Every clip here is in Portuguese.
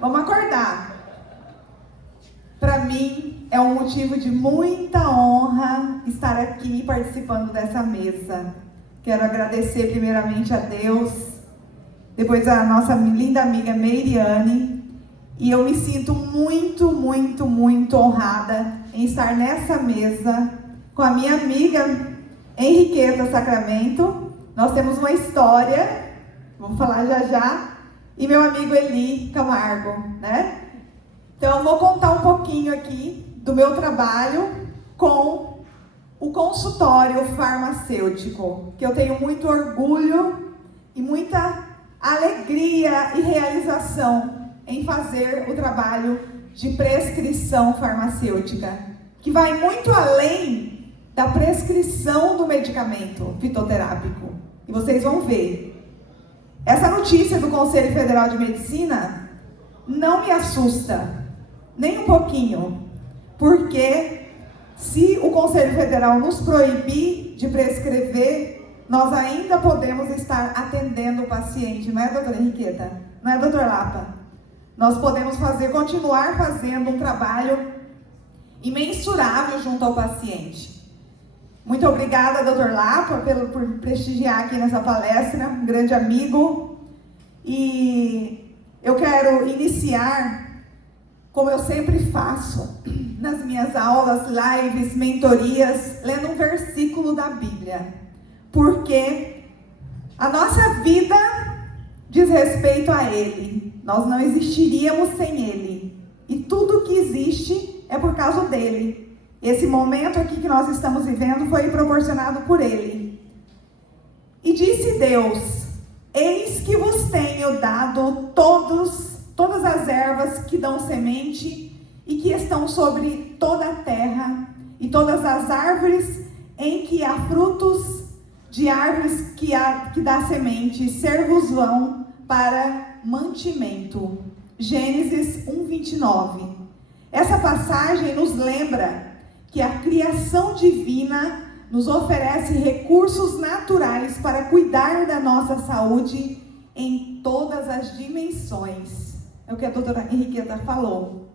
Vamos acordar. Para mim é um motivo de muita honra estar aqui participando dessa mesa. Quero agradecer primeiramente a Deus, depois a nossa linda amiga Meiriane, e eu me sinto muito, muito, muito honrada em estar nessa mesa com a minha amiga Henriqueta Sacramento. Nós temos uma história, vou falar já já, e meu amigo Eli Camargo, né? Então eu vou contar um pouquinho aqui do meu trabalho com o consultório farmacêutico, que eu tenho muito orgulho e muita alegria e realização em fazer o trabalho de prescrição farmacêutica, que vai muito além da prescrição do medicamento fitoterápico. E vocês vão ver. Essa notícia do Conselho Federal de Medicina não me assusta, nem um pouquinho, porque se o Conselho Federal nos proibir de prescrever, nós ainda podemos estar atendendo o paciente, não é, doutora Henriqueta? Não é, doutor Lapa? Nós podemos continuar fazendo um trabalho imensurável junto ao paciente. Muito obrigada, doutor Lapa, por prestigiar aqui nessa palestra, um grande amigo. E eu quero iniciar, como eu sempre faço, nas minhas aulas, lives, mentorias, lendo um versículo da Bíblia. Porque a nossa vida diz respeito a Ele. Nós não existiríamos sem Ele. E tudo que existe é por causa dEle. Esse momento aqui que nós estamos vivendo foi proporcionado por Ele. E disse Deus: eis que vos tenho dado todas as ervas que dão semente e que estão sobre toda a terra, e todas as árvores em que há frutos de árvores que dá semente, ser-vos-vão para mantimento. Gênesis 1:29. Essa passagem nos lembra que a criação divina nos oferece recursos naturais para cuidar da nossa saúde em todas as dimensões. É o que a doutora Henriqueta falou.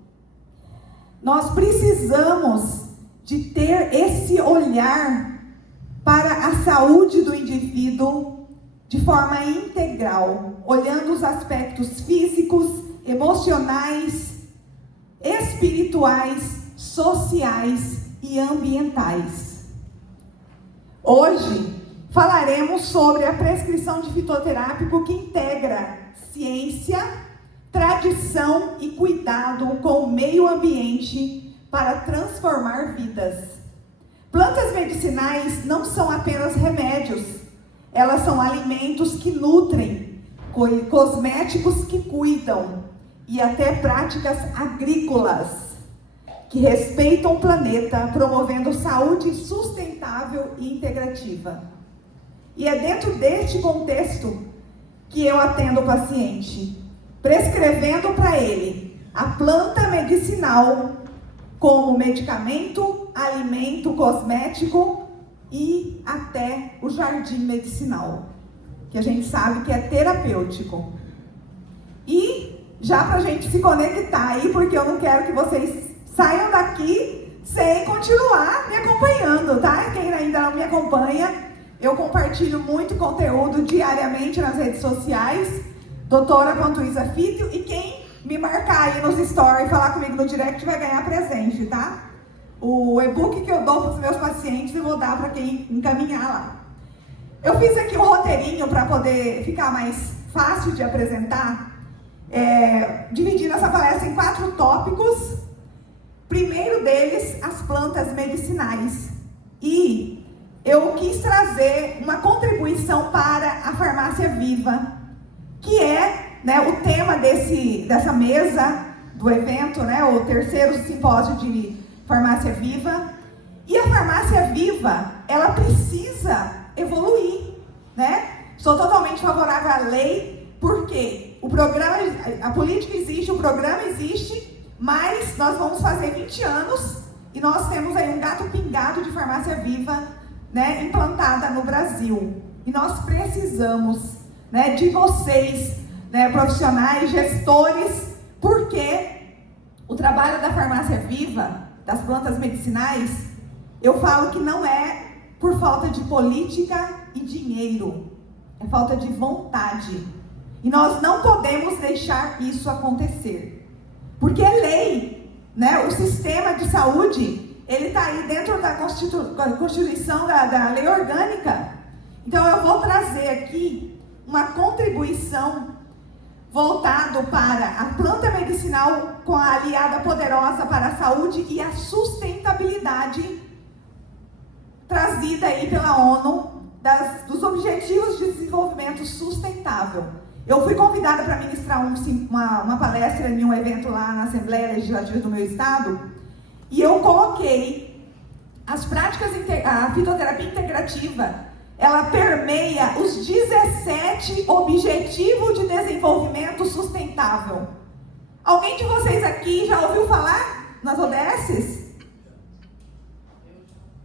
Nós precisamos de ter esse olhar para a saúde do indivíduo de forma integral, olhando os aspectos físicos, emocionais, espirituais, sociais e ambientais. Hoje falaremos sobre a prescrição de fitoterápico que integra ciência, tradição e cuidado com o meio ambiente para transformar vidas. Plantas medicinais não são apenas remédios, elas são alimentos que nutrem, cosméticos que cuidam e até práticas agrícolas que respeitam o planeta, promovendo saúde sustentável e integrativa. E é dentro deste contexto que eu atendo o paciente, prescrevendo para ele a planta medicinal como medicamento, alimento, cosmético e até o jardim medicinal, que a gente sabe que é terapêutico. E já para a gente se conectar aí, porque eu não quero que vocês saiam daqui sem continuar me acompanhando, tá? Quem ainda não me acompanha, eu compartilho muito conteúdo diariamente nas redes sociais, doutora Pantuísa Fito, e quem me marcar aí nos stories e falar comigo no direct vai ganhar presente, tá? O e-book que eu dou para os meus pacientes eu vou dar para quem encaminhar lá. Eu fiz aqui um roteirinho para poder ficar mais fácil de apresentar, dividindo essa palestra em 4 tópicos. Primeiro deles, as plantas medicinais. E eu quis trazer uma contribuição para a farmácia viva, que é, né, o tema dessa mesa, do evento, né, o 3º simpósio de farmácia viva. E a farmácia viva, ela precisa evoluir, né? Sou totalmente favorável à lei, porque o programa, a política existe, o programa existe, mas nós vamos fazer 20 anos e nós temos aí um gato pingado de farmácia viva, né, implantada no Brasil. E nós precisamos, né, de vocês, né, profissionais, gestores. Por trabalho da farmácia viva, das plantas medicinais, eu falo que não é por falta de política e dinheiro, é falta de vontade. E nós não podemos deixar isso acontecer, porque é lei, né? O sistema de saúde, ele está aí dentro da Constituição, da lei orgânica. Então eu vou trazer aqui uma contribuição voltado para a planta medicinal com a aliada poderosa para a saúde e a sustentabilidade trazida aí pela ONU dos Objetivos de Desenvolvimento Sustentável. Eu fui convidada para ministrar uma palestra em um evento lá na Assembleia Legislativa do meu estado e eu coloquei as práticas, a fitoterapia integrativa, ela permeia os 17 Objetivos de Desenvolvimento Sustentável. Alguém de vocês aqui já ouviu falar nas ODSs?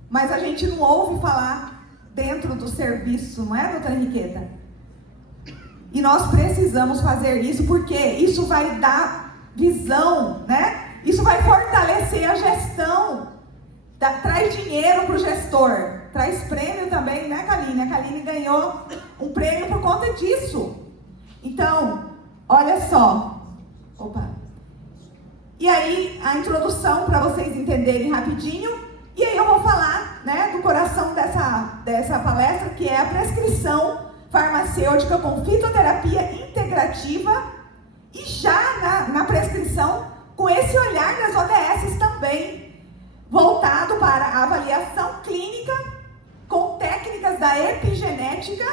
Mas a gente não ouve falar dentro do serviço, não é, doutora Henriqueta? E nós precisamos fazer isso porque isso vai dar visão, né? Isso vai fortalecer a gestão, traz dinheiro para o gestor. Traz prêmio também, né, Kaline? A Kaline ganhou um prêmio por conta disso. Então, olha só. Opa. E aí, a introdução para vocês entenderem rapidinho. E aí eu vou falar, né, do coração dessa palestra, que é a prescrição farmacêutica com fitoterapia integrativa. E já na prescrição, com esse olhar das ODSs também, voltado para a avaliação clínica com técnicas da epigenética,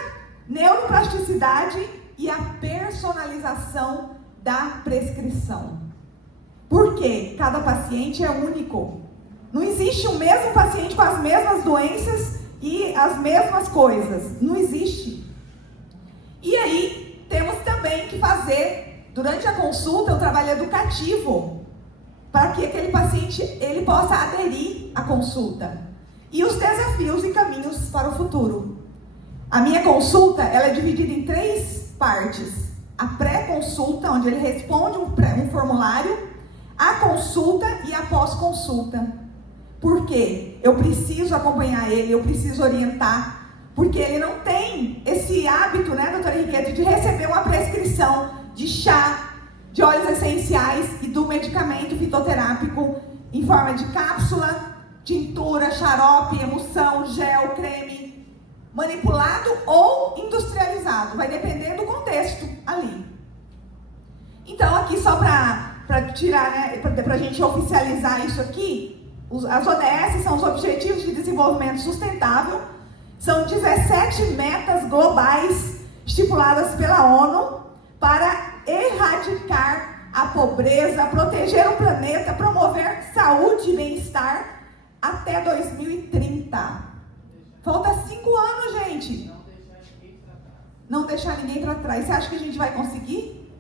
neuroplasticidade e a personalização da prescrição. Por quê? Cada paciente é único. Não existe o mesmo paciente com as mesmas doenças e as mesmas coisas. Não existe. E aí, temos também que fazer, durante a consulta, um trabalho educativo, para que aquele paciente ele possa aderir à consulta. E os desafios e caminhos para o futuro. A minha consulta, ela é dividida em 3 partes. A pré-consulta, onde ele responde um formulário, a consulta e a pós-consulta. Por quê? Eu preciso acompanhar ele, eu preciso orientar, porque ele não tem esse hábito, né, doutora Henriqueta, de receber uma prescrição de chá, de óleos essenciais e do medicamento fitoterápico em forma de cápsula, tintura, xarope, emulsão, gel, creme, manipulado ou industrializado. Vai depender do contexto ali. Então, aqui só para tirar, né, para a gente oficializar isso aqui, as ODS são os Objetivos de Desenvolvimento Sustentável, são 17 metas globais estipuladas pela ONU para erradicar a pobreza, proteger o planeta, promover saúde e bem-estar até 2030. Falta 5 anos, gente. Não deixar ninguém para trás. Você acha que a gente vai conseguir?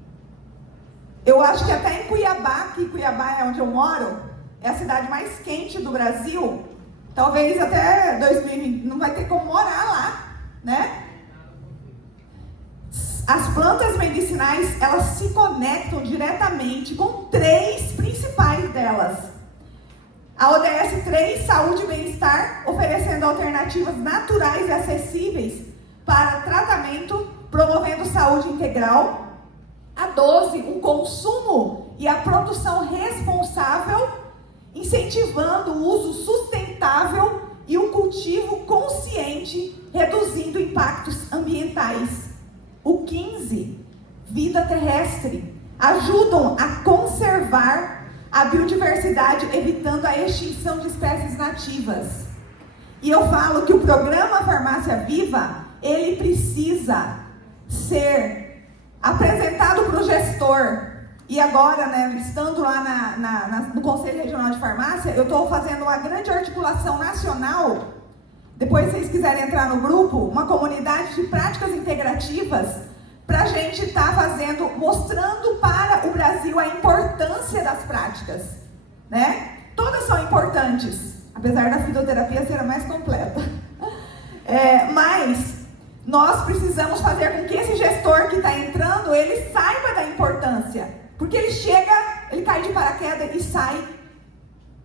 Eu acho que até em Cuiabá, que Cuiabá é onde eu moro, é a cidade mais quente do Brasil. Talvez até 2020 não vai ter como morar lá, né? As plantas medicinais, elas se conectam diretamente com 3 principais delas. A ODS 3, Saúde e Bem-Estar, oferecendo alternativas naturais e acessíveis para tratamento, promovendo saúde integral. A 12, um consumo e a produção responsável, incentivando o uso sustentável e o cultivo consciente, reduzindo impactos ambientais. O 15, vida terrestre, ajudam a conservar a biodiversidade, evitando a extinção de espécies nativas. E eu falo que o programa Farmácia Viva, ele precisa ser apresentado para o gestor. E agora, né, estando lá no Conselho Regional de Farmácia, eu estou fazendo uma grande articulação nacional. Depois, se vocês quiserem entrar no grupo, uma comunidade de práticas integrativas, para a gente estar mostrando para o Brasil a importância das práticas, né? Todas são importantes, apesar da fitoterapia ser a mais completa. Mas nós precisamos fazer com que esse gestor que está entrando, ele saiba da importância, porque ele chega ele cai de paraquedas e sai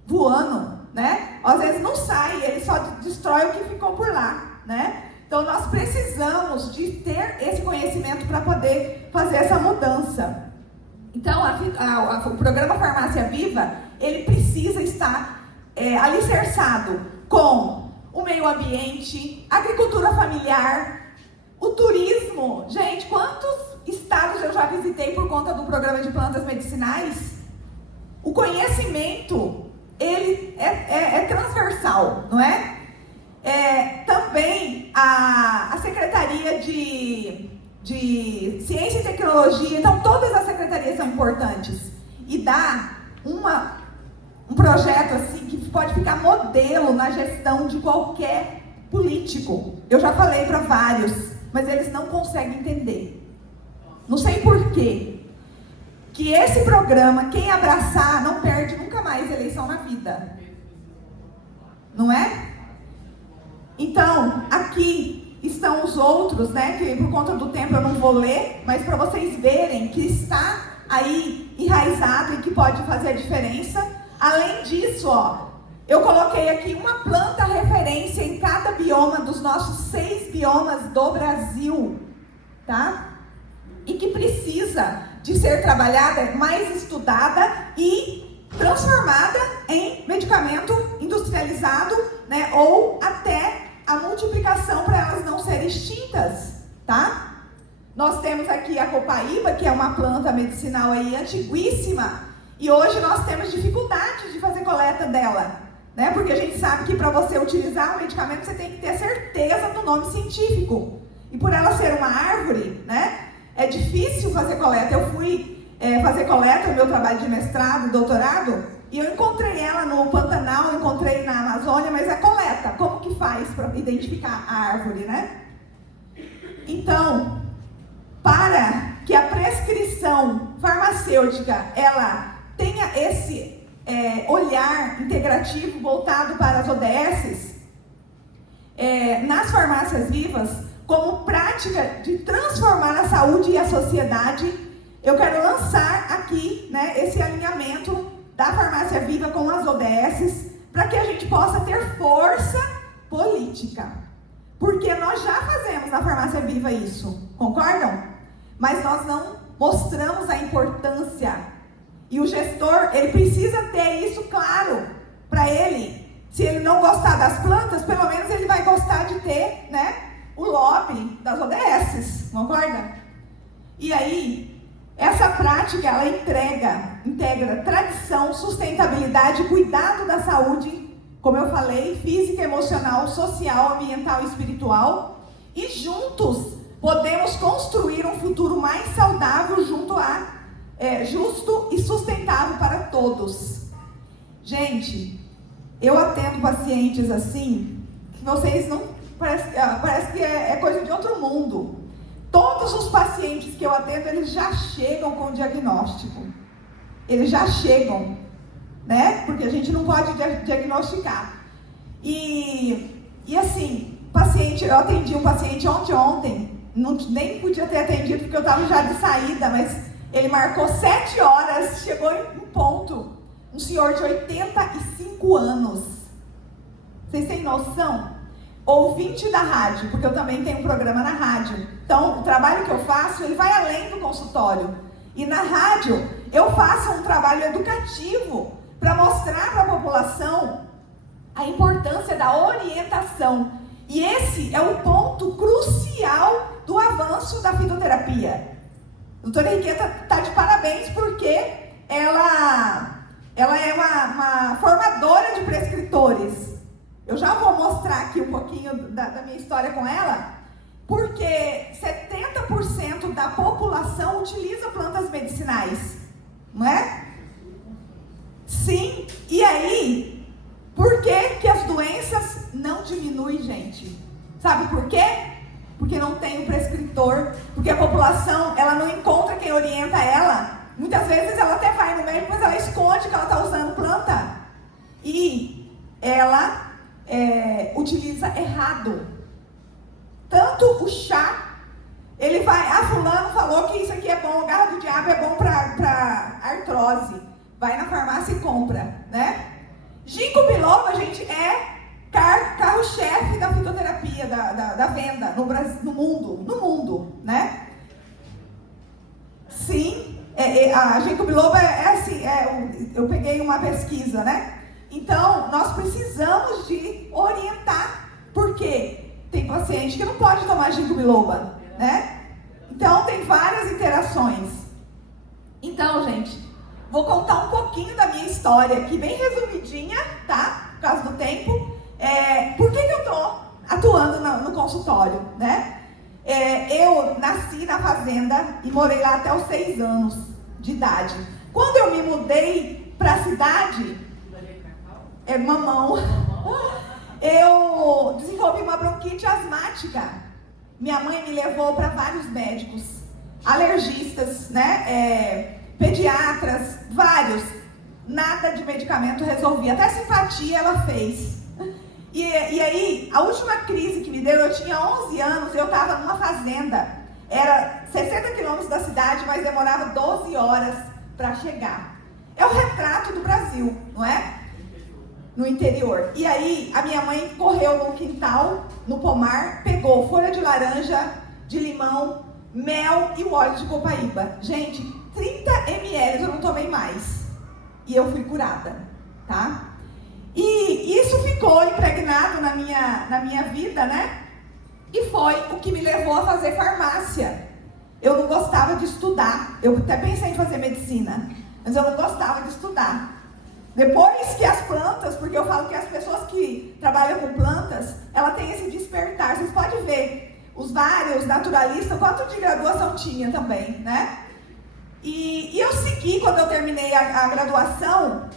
voando, né? Às vezes não sai, ele só destrói o que ficou por lá, né? Então nós precisamos de ter esse conhecimento para poder fazer essa mudança. Então o programa Farmácia Viva, ele precisa estar alicerçado com o meio ambiente, agricultura familiar, o turismo. Gente, quantos estados eu já visitei por conta do programa de plantas medicinais? O conhecimento, ele é transversal, não é? Também a Secretaria de Ciência e Tecnologia, então todas as secretarias são importantes. E dá um projeto assim que pode ficar modelo na gestão de qualquer político. Eu já falei para vários, mas eles não conseguem entender. Não sei por quê. Que esse programa, quem abraçar, não perde nunca mais eleição na vida. Não é? Então, aqui estão os outros, né? Que por conta do tempo eu não vou ler, mas para vocês verem que está aí enraizado e que pode fazer a diferença. Além disso, ó, eu coloquei aqui uma planta referência em cada bioma dos nossos 6 biomas do Brasil, tá? E que precisa de ser trabalhada, mais estudada e transformada em medicamento industrializado, né? Ou até a multiplicação para elas não serem extintas, tá? Nós temos aqui a copaíba, que é uma planta medicinal aí antiguíssima, e hoje nós temos dificuldade de fazer coleta dela, né? Porque a gente sabe que para você utilizar um medicamento você tem que ter certeza do nome científico. E por ela ser uma árvore, né? É difícil fazer coleta. Eu fui fazer coleta no meu trabalho de mestrado e doutorado, e eu encontrei ela no Pantanal, encontrei na Amazônia, mas a coleta, como que faz para identificar a árvore, né? Então, para que a prescrição farmacêutica, ela tenha esse olhar integrativo voltado para as ODSs, nas farmácias vivas, como prática de transformar a saúde e a sociedade, eu quero lançar aqui, né, esse alinhamento da farmácia viva com as ODSs, para que a gente possa ter força política. Porque nós já fazemos na farmácia viva isso, concordam? Mas nós não mostramos a importância. E o gestor, ele precisa ter isso claro para ele. Se ele não gostar das plantas, pelo menos ele vai gostar de ter, né, o lobby das ODSs, concorda? E aí, essa prática, ela integra tradição, sustentabilidade, cuidado da saúde, como eu falei, física, emocional, social, ambiental e espiritual, e juntos podemos construir um futuro mais saudável justo e sustentável para todos. Gente, eu atendo pacientes assim, que vocês não... Parece que é coisa de outro mundo. Todos os pacientes que eu atendo, eles já chegam com o diagnóstico. Eles já chegam, né? Porque a gente não pode diagnosticar. E assim, eu atendi um paciente ontem, nem podia ter atendido porque eu estava já de saída, mas ele marcou 7 horas, chegou em ponto. Um senhor de 85 anos. Vocês têm noção? Ouvinte da rádio, porque eu também tenho um programa na rádio. Então, o trabalho que eu faço, ele vai além do consultório. E na rádio, eu faço um trabalho educativo para mostrar para a população a importância da orientação. E esse é o ponto crucial do avanço da fitoterapia. A doutora Henriqueta está de parabéns porque ela é uma formadora de prescritores. Eu já vou mostrar aqui um pouquinho da minha história com ela, porque 70% da população utiliza plantas medicinais, não é? Sim, e aí, por que as doenças não diminuem, gente? Sabe por quê? Porque não tem um prescritor, porque a população, ela não encontra quem orienta ela. Muitas vezes ela até vai no médico, mas ela esconde que ela está usando planta. E ela utiliza errado. Tanto o chá, ele vai, fulano falou que isso aqui é bom, o garra do diabo é bom para artrose. vai na farmácia e compra, né? Ginkgo biloba, gente, é carro-chefe da fitoterapia, da venda no Brasil, no mundo, né? Sim, a ginkgo biloba eu peguei uma pesquisa, né? Então, nós precisamos de orientar, porque tem paciente que não pode tomar ginkgo biloba, né? Então, tem várias interações. Então, gente, vou contar um pouquinho da minha história aqui, bem resumidinha, tá? Por causa do tempo. Por que eu estou atuando no consultório, né? Eu nasci na fazenda e morei lá até os 6 anos de idade. Quando eu me mudei para a cidade, mamão, eu desenvolvi uma bronquite asmática. Minha mãe me levou para vários médicos, alergistas, né? Pediatras, vários. Nada de medicamento resolvia. Até simpatia ela fez. E aí, a última crise que me deu, eu tinha 11 anos, eu estava numa fazenda. Era 60 quilômetros da cidade, mas demorava 12 horas para chegar. É o retrato do Brasil, não é? No interior. E aí, a minha mãe correu no quintal, no pomar, pegou folha de laranja, de limão, mel e o óleo de copaíba. Gente, 30 ml eu não tomei mais. E eu fui curada, tá? E isso ficou impregnado na minha vida, né? E foi o que me levou a fazer farmácia. Eu não gostava de estudar. Eu até pensei em fazer medicina, mas eu não gostava de estudar. Depois que as plantas, porque eu falo que as pessoas que trabalham com plantas, ela tem esse despertar. Vocês podem ver, os vários naturalistas, quanto de graduação tinha também, né? E eu segui, quando eu terminei a graduação,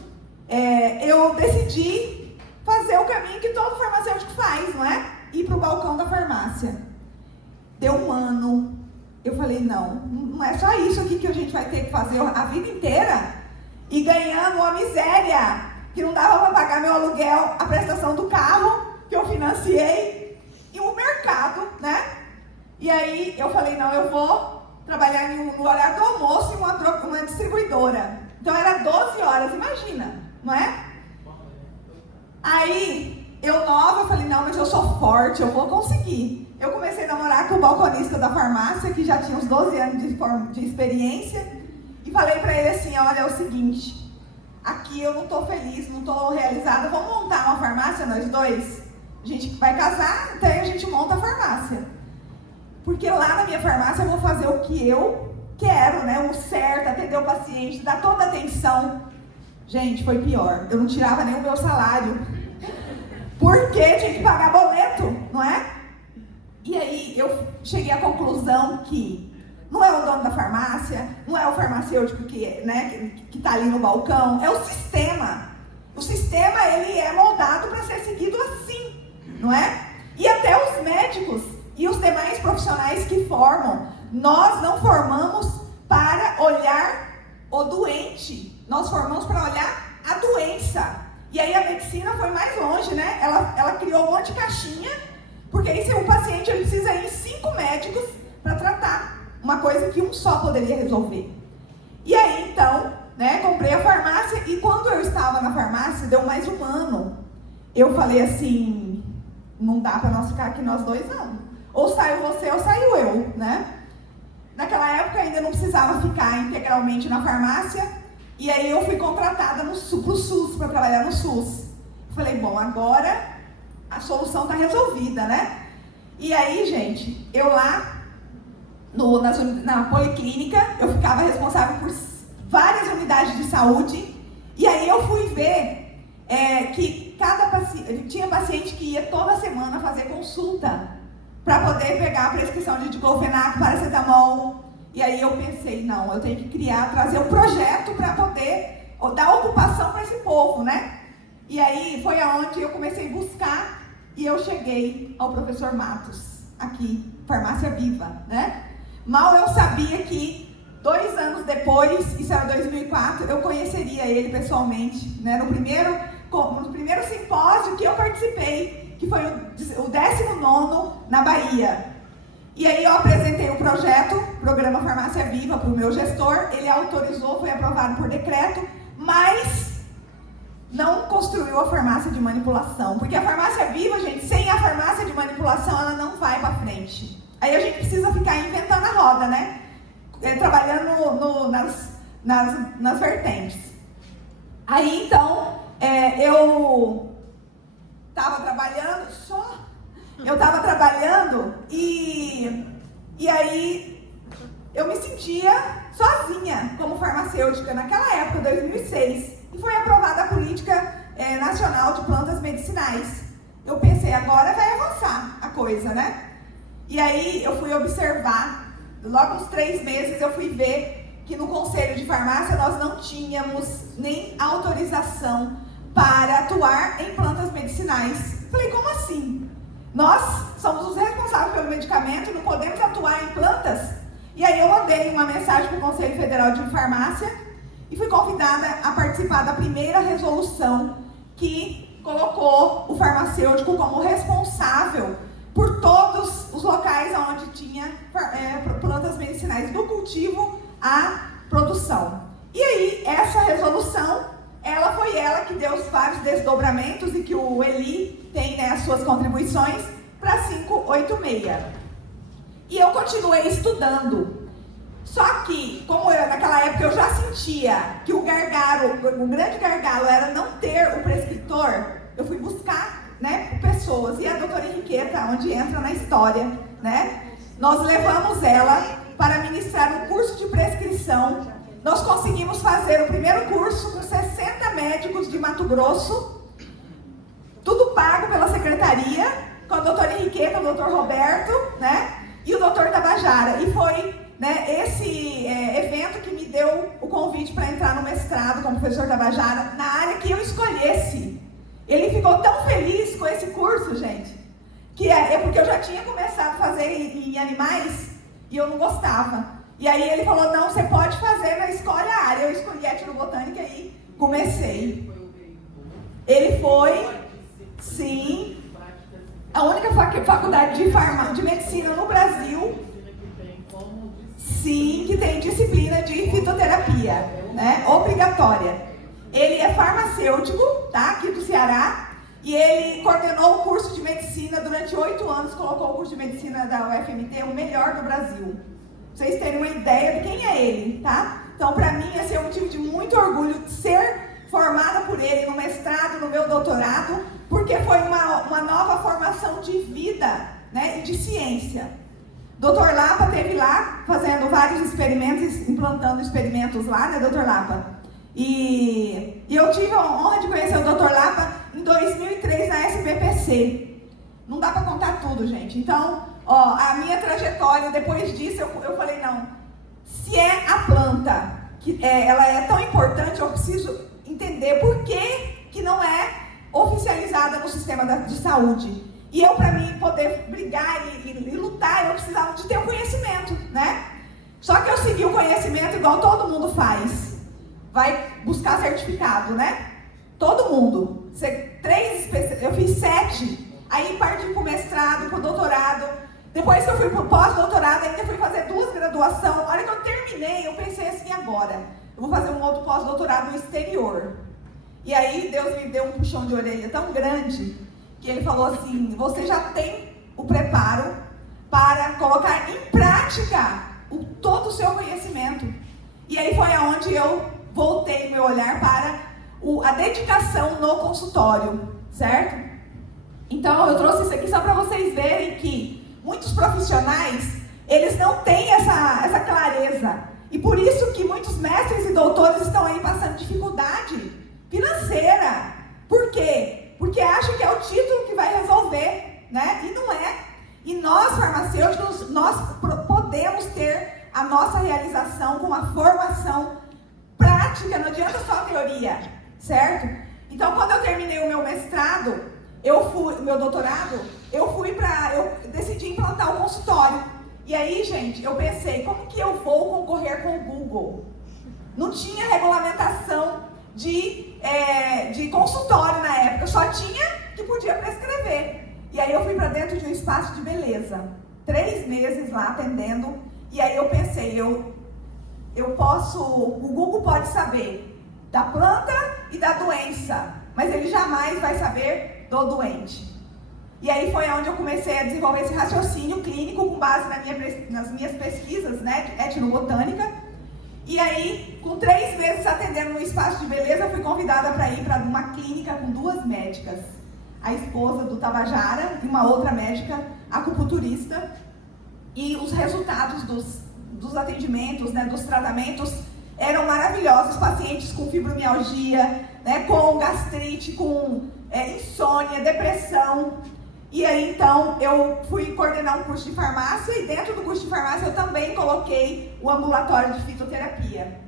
eu decidi fazer o caminho que todo farmacêutico faz, não é? Ir para o balcão da farmácia. Deu um ano, eu falei, não é só isso aqui que a gente vai ter que fazer a vida inteira, e ganhando uma miséria, que não dava para pagar meu aluguel, a prestação do carro, que eu financiei, e o mercado, né? E aí eu falei, não, eu vou trabalhar no horário do almoço em uma distribuidora. Então era 12 horas, imagina, não é? Aí, eu nova, falei, não, mas eu sou forte, eu vou conseguir. Eu comecei a namorar com o balconista da farmácia, que já tinha uns 12 anos de experiência, e falei pra ele assim, olha, é o seguinte, aqui eu não tô feliz, não tô realizada, vamos montar uma farmácia nós dois? A gente vai casar, até a gente monta a farmácia. Porque lá na minha farmácia eu vou fazer o que eu quero, né? O certo, atender o paciente, dar toda a atenção. Gente, foi pior. Eu não tirava nem o meu salário. Porque tinha que pagar boleto, não é? E aí eu cheguei à conclusão que não é o dono da farmácia, não é o farmacêutico que tá ali no balcão, é o sistema. O sistema, ele é moldado para ser seguido assim, não é? E até os médicos e os demais profissionais que formam, nós não formamos para olhar o doente, nós formamos para olhar a doença. E aí a medicina foi mais longe, né? Ela criou um monte de caixinha, porque aí o paciente ele precisa ir em 5 médicos para tratar uma coisa que um só poderia resolver. E aí então, né, comprei a farmácia, e quando eu estava na farmácia, deu mais um ano, eu falei assim, não dá para nós ficar aqui nós dois não. Ou saiu você ou saiu eu, né? Naquela época ainda não precisava ficar integralmente na farmácia, e aí eu fui contratada pro SUS, para trabalhar no SUS. Falei, bom, agora a solução está resolvida, né? E aí, gente, eu lá na policlínica, eu ficava responsável por várias unidades de saúde, e aí eu fui ver que tinha paciente que ia toda semana fazer consulta para poder pegar a prescrição de diclofenaco, paracetamol. E aí eu pensei, não, eu tenho que trazer um projeto para poder dar ocupação para esse povo, né? E aí foi aonde eu comecei a buscar, e eu cheguei ao professor Matos, aqui, Farmácia Viva, né? Mal eu sabia que 2 anos depois, isso era 2004, eu conheceria ele pessoalmente, né? No primeiro simpósio que eu participei, que foi o 19º na Bahia. E aí eu apresentei o projeto, Programa Farmácia Viva, para o meu gestor, ele autorizou, foi aprovado por decreto, mas não construiu a farmácia de manipulação. Porque a farmácia viva, gente, sem a farmácia de manipulação, ela não vai para frente. Aí a gente precisa ficar inventando a roda, né? Trabalhando nas vertentes. Aí, então, eu estava trabalhando e aí eu me sentia sozinha como farmacêutica naquela época, 2006, e foi aprovada a Política Nacional de Plantas Medicinais. Eu pensei, agora vai avançar a coisa, né? E aí eu fui observar, logo uns 3 meses eu fui ver que no Conselho de Farmácia nós não tínhamos nem autorização para atuar em plantas medicinais. Falei, como assim? Nós somos os responsáveis pelo medicamento e não podemos atuar em plantas? E aí eu mandei uma mensagem para o Conselho Federal de Farmácia e fui convidada a participar da primeira resolução que colocou o farmacêutico como responsável por todos os locais onde tinha plantas medicinais, do cultivo à produção. E aí, essa resolução, foi ela que deu os vários desdobramentos e que o Eli tem, né, as suas contribuições para 586. E eu continuei estudando. Só que, como naquela época eu já sentia que o grande gargalo era não ter o prescritor, eu fui buscar, né, pessoas. E a doutora Henriqueta, onde entra na história, né, nós levamos ela para ministrar um curso de prescrição. Nós conseguimos fazer o primeiro curso com 60 médicos de Mato Grosso, tudo pago pela secretaria, com a doutora Henriqueta, o doutor Roberto, né, e o doutor Tabajara. E foi, né, esse evento que me deu o convite para entrar no mestrado com o professor Tabajara, na área que eu escolhesse. Ele ficou tão feliz com esse curso, gente, que é porque eu já tinha começado a fazer em animais e eu não gostava. E aí ele falou, não, você pode fazer, mas escolhe a área. Eu escolhi etnobotânica e comecei. Ele foi, sim, a única faculdade de medicina no Brasil, sim, que tem disciplina de fitoterapia, né, obrigatória. Ele é farmacêutico, tá, aqui do Ceará, e ele coordenou o curso de medicina durante 8 anos, colocou o curso de medicina da UFMT, o melhor do Brasil. Pra vocês terem uma ideia de quem é ele, tá? Então, para mim, esse é um motivo de muito orgulho de ser formada por ele no mestrado, no meu doutorado, porque foi uma nova formação de vida, né, e de ciência. Dr. Lapa esteve lá fazendo vários experimentos, implantando experimentos lá, né, Dr. Lapa? E eu tive a honra de conhecer o Dr. Lapa em 2003 na SBPC. Não dá para contar tudo, gente. Então, a minha trajetória, depois disso, eu falei, não, se é a planta, ela é tão importante, eu preciso entender por que não é oficializada no sistema de saúde. E eu, para mim, poder brigar e lutar, eu precisava de ter o conhecimento, né? Só que eu segui o conhecimento igual todo mundo faz. Vai buscar certificado, né? Todo mundo. Eu fiz 7. Aí parti para o mestrado, para o doutorado. Depois que eu fui para o pós-doutorado, ainda fui fazer 2 graduações. A hora que eu terminei, eu pensei assim, agora, eu vou fazer um outro pós-doutorado no exterior. E aí Deus me deu um puxão de orelha tão grande, que ele falou assim, você já tem o preparo para colocar em prática todo o seu conhecimento. E aí foi aonde eu voltei meu olhar para a dedicação no consultório, certo? Então, eu trouxe isso aqui só para vocês verem que muitos profissionais, eles não têm essa clareza. E por isso que muitos mestres e doutores estão aí passando dificuldade financeira. Por quê? Porque acham que é o título que vai resolver, né? E não é. E nós, farmacêuticos, nós podemos ter a nossa realização com uma formação prática, não adianta só a teoria, certo? Então, quando eu terminei o meu mestrado, meu doutorado, eu decidi implantar o consultório. E aí, gente, eu pensei, como que eu vou concorrer com o Google? Não tinha regulamentação de consultório na época, só tinha que podia prescrever. E aí eu fui para dentro de um espaço de beleza, 3 meses lá atendendo, e aí eu pensei, o Google pode saber da planta e da doença, mas ele jamais vai saber do doente. E aí foi onde eu comecei a desenvolver esse raciocínio clínico com base nas minhas pesquisas, né, de etnobotânica. E aí, com 3 meses atendendo no espaço de beleza, eu fui convidada para ir para uma clínica com 2 médicas. A esposa do Tabajara e uma outra médica acupunturista. E os resultados dos atendimentos, né, dos tratamentos, eram maravilhosos. Pacientes com fibromialgia, né, com gastrite, com insônia, depressão. E aí, então, eu fui coordenar um curso de farmácia e dentro do curso de farmácia eu também coloquei o ambulatório de fitoterapia.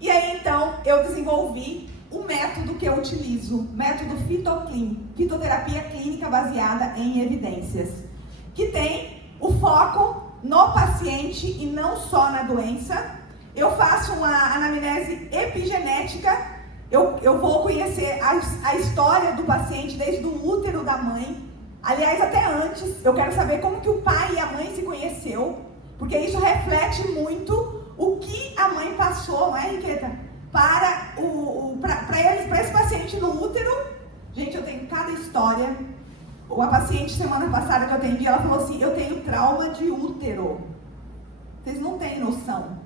E aí, então, eu desenvolvi o método que eu utilizo, método FitoClean, fitoterapia clínica baseada em evidências, que tem o foco no paciente e não só na doença. Eu faço uma anamnese epigenética, eu vou conhecer a história do paciente desde o útero da mãe. Aliás, até antes, eu quero saber como que o pai e a mãe se conheceu, porque isso reflete muito o que a mãe passou, não é, Henriqueta? Para esse paciente no útero. Gente, eu tenho cada história. Uma paciente semana passada que eu atendi, ela falou assim, eu tenho trauma de útero. Vocês não têm noção.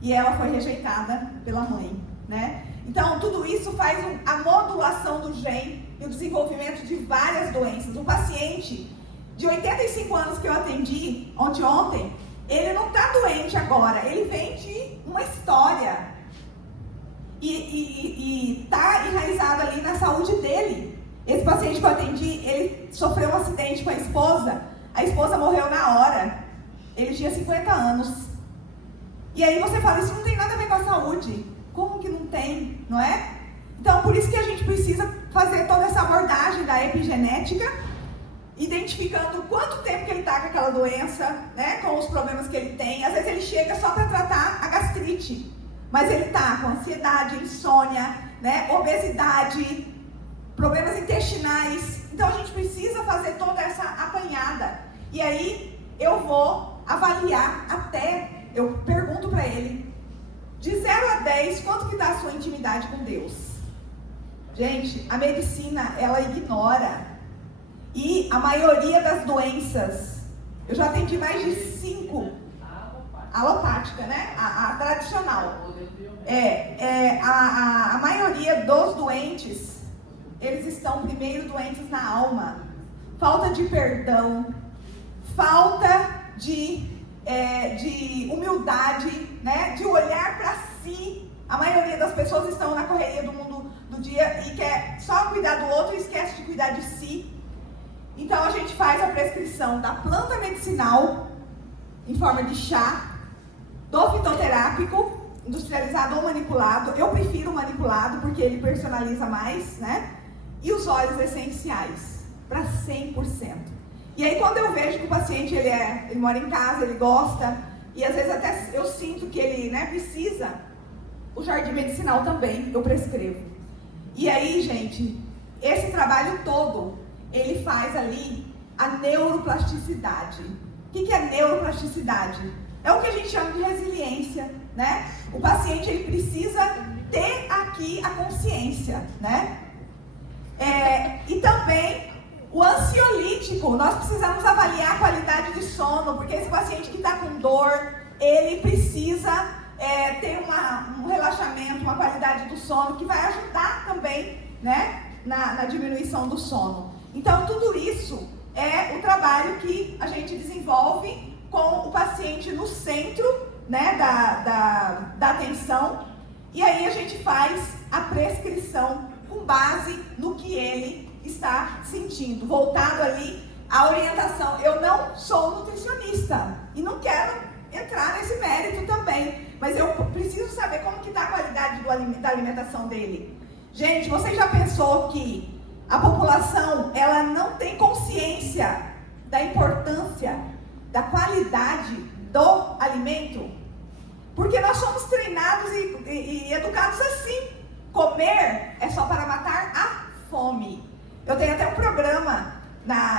E ela foi rejeitada pela mãe, né? Então, tudo isso faz a modulação do gene e o desenvolvimento de várias doenças. O paciente de 85 anos que eu atendi ontem, ele não está doente agora, ele vem de uma história. E está enraizado ali na saúde dele. Esse paciente que eu atendi, ele sofreu um acidente com a esposa morreu na hora. Ele tinha 50 anos. E aí você fala, isso não tem nada a ver com a saúde. Como que não tem, não é? Então, por isso que a gente precisa fazer toda essa abordagem da epigenética, identificando quanto tempo que ele está com aquela doença, né, com os problemas que ele tem. Às vezes ele chega só para tratar a gastrite, mas ele está com ansiedade, insônia, né, obesidade, problemas intestinais. Então, a gente precisa fazer toda essa apanhada. E aí, eu vou avaliar eu pergunto para ele, de 0 a 10, quanto que está a sua intimidade com Deus? Gente, a medicina, ela ignora. E a maioria das doenças, eu já atendi mais de 5, alopática, né? A tradicional. A maioria dos doentes, eles estão primeiro doentes na alma. Falta de perdão, falta de humildade, né? De olhar para si. A maioria das pessoas estão na correria do mundo do dia e quer só cuidar do outro e esquece de cuidar de si. Então a gente faz a prescrição da planta medicinal em forma de chá, do fitoterápico, industrializado ou manipulado. Eu prefiro manipulado porque ele personaliza mais, né? E os óleos essenciais, para 100%. E aí quando eu vejo que o paciente ele mora em casa, ele gosta, e às vezes até eu sinto que ele, né, precisa, o jardim medicinal também eu prescrevo. E aí, gente, esse trabalho todo, ele faz ali a neuroplasticidade. O que é neuroplasticidade? É o que a gente chama de resiliência, né? O paciente, ele precisa ter aqui a consciência, né? E também o ansiolítico, nós precisamos avaliar a qualidade de sono, porque esse paciente que está com dor, ele precisa ter um relaxamento, uma qualidade do sono, que vai ajudar também, né, na diminuição do sono. Então, tudo isso é o trabalho que a gente desenvolve com o paciente no centro, né, da atenção, e aí a gente faz a prescrição com base no que ele está sentindo, voltado ali à orientação. Eu não sou nutricionista e não quero entrar nesse mérito também, mas eu preciso saber como que está a qualidade da alimentação dele. Gente, você já pensou que a população, ela não tem consciência da importância, da qualidade do alimento? Porque nós somos treinados e educados assim. Comer é só para matar a fome. Eu tenho até um programa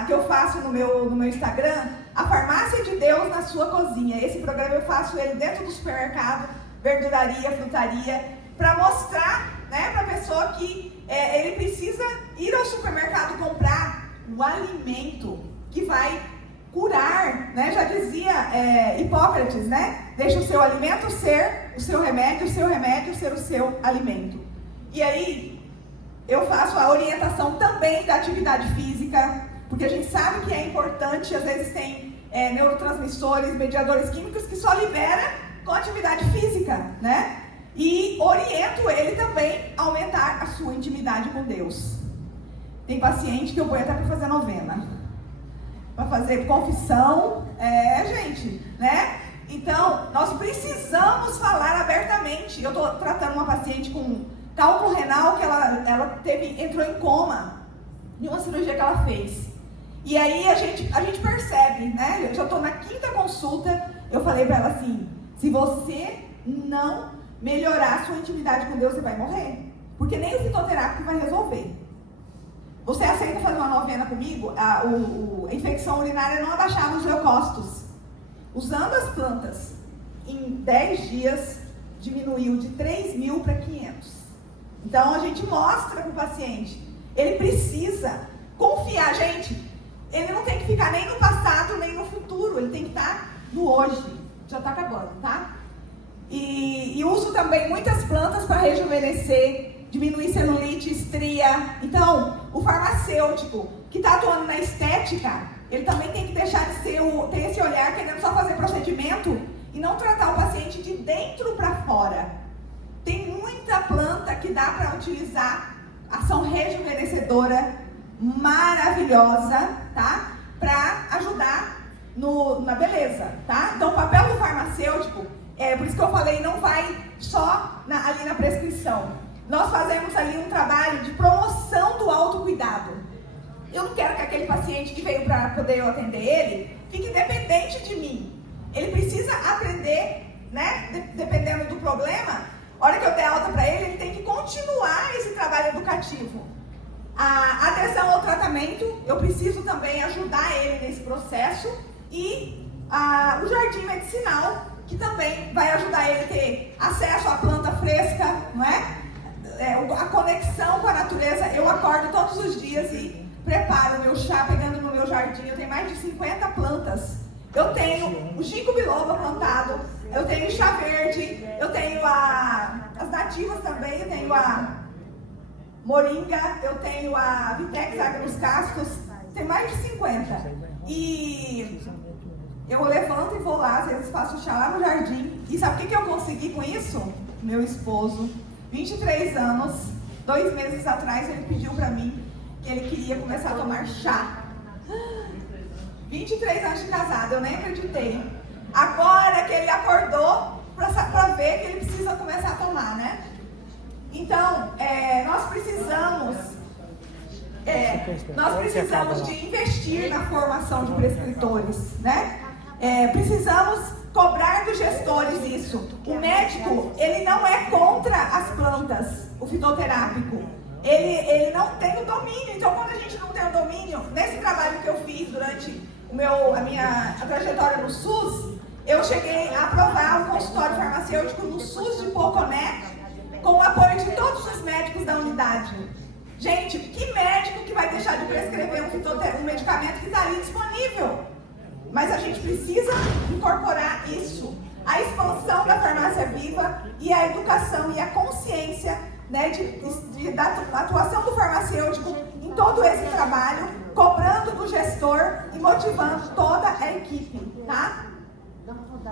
que eu faço no meu Instagram, a Farmácia de Deus na sua cozinha. Esse programa eu faço ele dentro do supermercado, verduraria, frutaria, para mostrar, né, para a pessoa pessoa que ele precisa ir ao supermercado comprar um alimento que vai curar, né? Já dizia Hipócrates, né? Deixa o seu alimento ser o seu remédio ser o seu alimento. E aí, eu faço a orientação também da atividade física, porque a gente sabe que é importante, às vezes tem neurotransmissores, mediadores químicos que só libera com atividade física, né? E oriento ele também a aumentar a sua intimidade com Deus. Tem paciente que eu ponho até para fazer novena, para fazer confissão, gente, né? Então, nós precisamos falar abertamente. Eu estou tratando uma paciente com cálculo renal que ela entrou em coma em uma cirurgia que ela fez. E aí a gente percebe, né? Eu já estou na 5ª consulta, eu falei para ela assim, se você não melhorar a sua intimidade com Deus, você vai morrer. Porque nem o fitoterápico vai resolver. Você aceita fazer uma novena comigo? A infecção urinária não abaixava os leucócitos. Usando as plantas, em 10 dias, diminuiu de 3.000 para 500. Então, a gente mostra para o paciente. Ele precisa confiar, gente. Ele não tem que ficar nem no passado, nem no futuro. Ele tem que estar no hoje. Já está acabando, tá? E uso também muitas plantas para rejuvenescer, diminuir celulite, estria. Então, o farmacêutico que está atuando na estética, ele também tem que deixar de ser ter esse olhar querendo só fazer procedimento e não tratar o paciente de dentro para fora. Tem muita planta que dá para utilizar, ação rejuvenescedora maravilhosa, tá? Para ajudar na beleza, tá? Então, o papel do farmacêutico, por isso que eu falei, não vai só ali na prescrição. Nós fazemos ali um trabalho de promoção do autocuidado. Eu não quero que aquele paciente que veio para poder eu atender ele fique dependente de mim. Ele precisa aprender, né? Dependendo do problema, a hora que eu der alta para ele, ele tem que continuar esse trabalho educativo. A adesão ao tratamento, eu preciso também ajudar ele nesse processo. E o jardim medicinal, que também vai ajudar ele a ter acesso à planta fresca, não é? A conexão com a natureza. Eu acordo todos os dias e preparo o meu chá pegando no meu jardim. Eu tenho mais de 50 plantas. Eu tenho o ginkgo biloba plantado, eu tenho o chá verde, eu tenho as nativas também, eu tenho a moringa, eu tenho a vitex agnus castus, tem mais de 50. E eu levanto e vou lá, às vezes faço chá lá no jardim. E sabe o que eu consegui com isso? Meu esposo, 23 anos, 2 meses atrás, ele pediu pra mim que ele queria começar a tomar chá. 23 anos de casado, eu nem acreditei. Agora que ele acordou pra ver que ele precisa começar a tomar, né? Então, nós precisamos de investir na formação de prescritores, né? Precisamos cobrar dos gestores isso. O médico, ele não é contra as plantas, o fitoterápico. Ele não tem o domínio. Então, quando a gente não tem o domínio, nesse trabalho que eu fiz durante a minha trajetória no SUS, eu cheguei a aprovar o consultório farmacêutico no SUS de Poconé, com o apoio de todos os médicos da unidade. Gente, que médico que vai deixar de prescrever um medicamento que está ali disponível? Mas a gente precisa incorporar isso. A expansão da farmácia viva e a educação e a consciência, né, da atuação do farmacêutico em todo esse trabalho, cobrando do gestor e motivando toda a equipe, tá?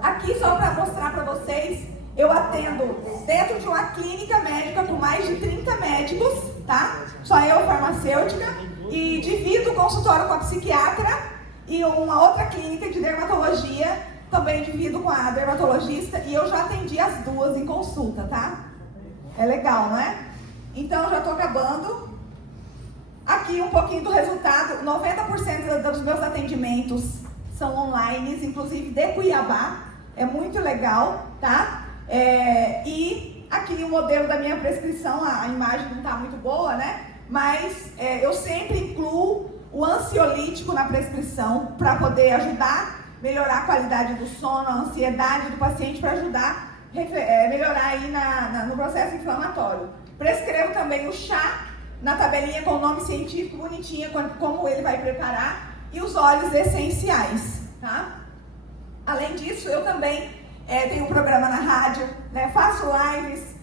Aqui só para mostrar para vocês, eu atendo dentro de uma clínica médica com mais de 30 médicos, tá? Só eu, farmacêutica, e divido o consultório com a psiquiatra e uma outra clínica de dermatologia, também divido com a dermatologista, e eu já atendi as 2 em consulta, tá? É legal, não é? Então, eu já estou acabando. Aqui um pouquinho do resultado. 90% dos meus atendimentos são online, inclusive de Cuiabá. É muito legal, tá? E aqui o modelo da minha prescrição, a imagem não está muito boa, né? Mas eu sempre incluo o ansiolítico na prescrição para poder ajudar, melhorar a qualidade do sono, a ansiedade do paciente, para ajudar melhorar aí no processo inflamatório. Prescrevo também o chá, na tabelinha com o nome científico bonitinha, como ele vai preparar, e os óleos essenciais, tá? Além disso, eu também tenho um programa na rádio, né? Faço lives,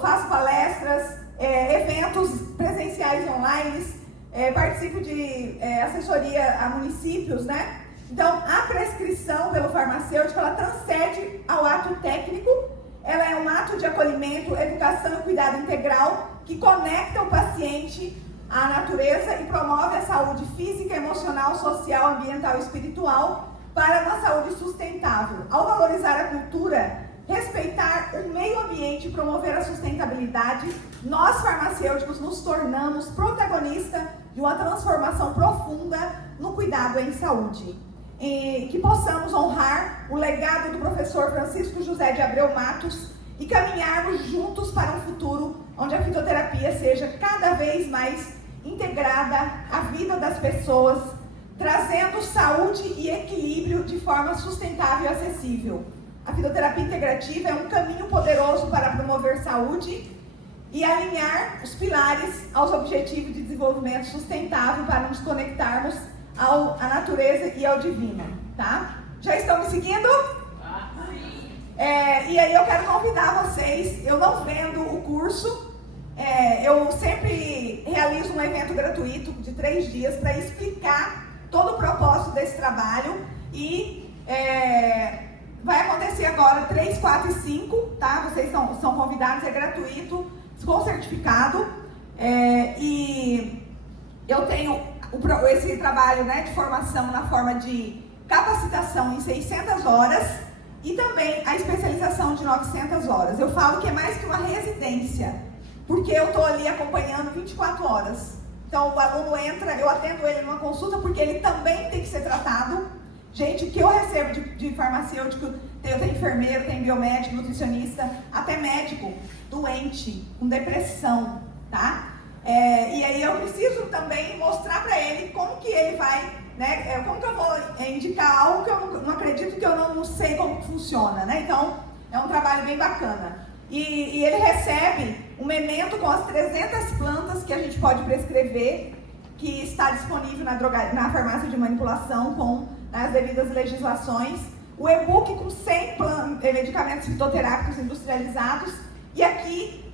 faço palestras, eventos presenciais e online, participo de assessoria a municípios, né? Então, a prescrição pelo farmacêutico, ela transcende ao ato técnico, ela é um ato de acolhimento, educação e cuidado integral que conecta o paciente à natureza e promove a saúde física, emocional, social, ambiental e espiritual para uma saúde sustentável. Ao valorizar a cultura, respeitar o meio ambiente e promover a sustentabilidade, nós farmacêuticos nos tornamos protagonistas de uma transformação profunda no cuidado em saúde. Que possamos honrar o legado do professor Francisco José de Abreu Matos e caminharmos juntos para um futuro onde a fitoterapia seja cada vez mais integrada à vida das pessoas, trazendo saúde e equilíbrio de forma sustentável e acessível. A fitoterapia integrativa é um caminho poderoso para promover saúde e alinhar os pilares aos objetivos de desenvolvimento sustentável para nos conectarmos à natureza e ao divino, tá? Já estão me seguindo? E aí eu quero convidar vocês, eu não vendo o curso, eu sempre realizo um evento gratuito de 3 dias para explicar todo o propósito desse trabalho e vai acontecer agora 3, 4 e 5, tá? Vocês são convidados, é gratuito, com certificado, e eu tenho esse trabalho, né, de formação na forma de capacitação em 600 horas e também a especialização de 900 horas. Eu falo que é mais que uma residência, porque eu estou ali acompanhando 24 horas. Então o aluno entra, eu atendo ele numa consulta porque ele também tem que ser tratado. Gente, o que eu recebo de farmacêutico, tem enfermeiro, tem biomédico, nutricionista, até médico doente, com depressão, tá? E aí eu preciso também mostrar para ele como que ele vai, né? Como que eu vou indicar algo que eu não acredito, que eu não sei como funciona, né? Então, é um trabalho bem bacana. E ele recebe um memento com as 300 plantas que a gente pode prescrever, que está disponível na farmácia de manipulação com as devidas legislações. O e-book com 100 medicamentos fitoterápicos industrializados. E aqui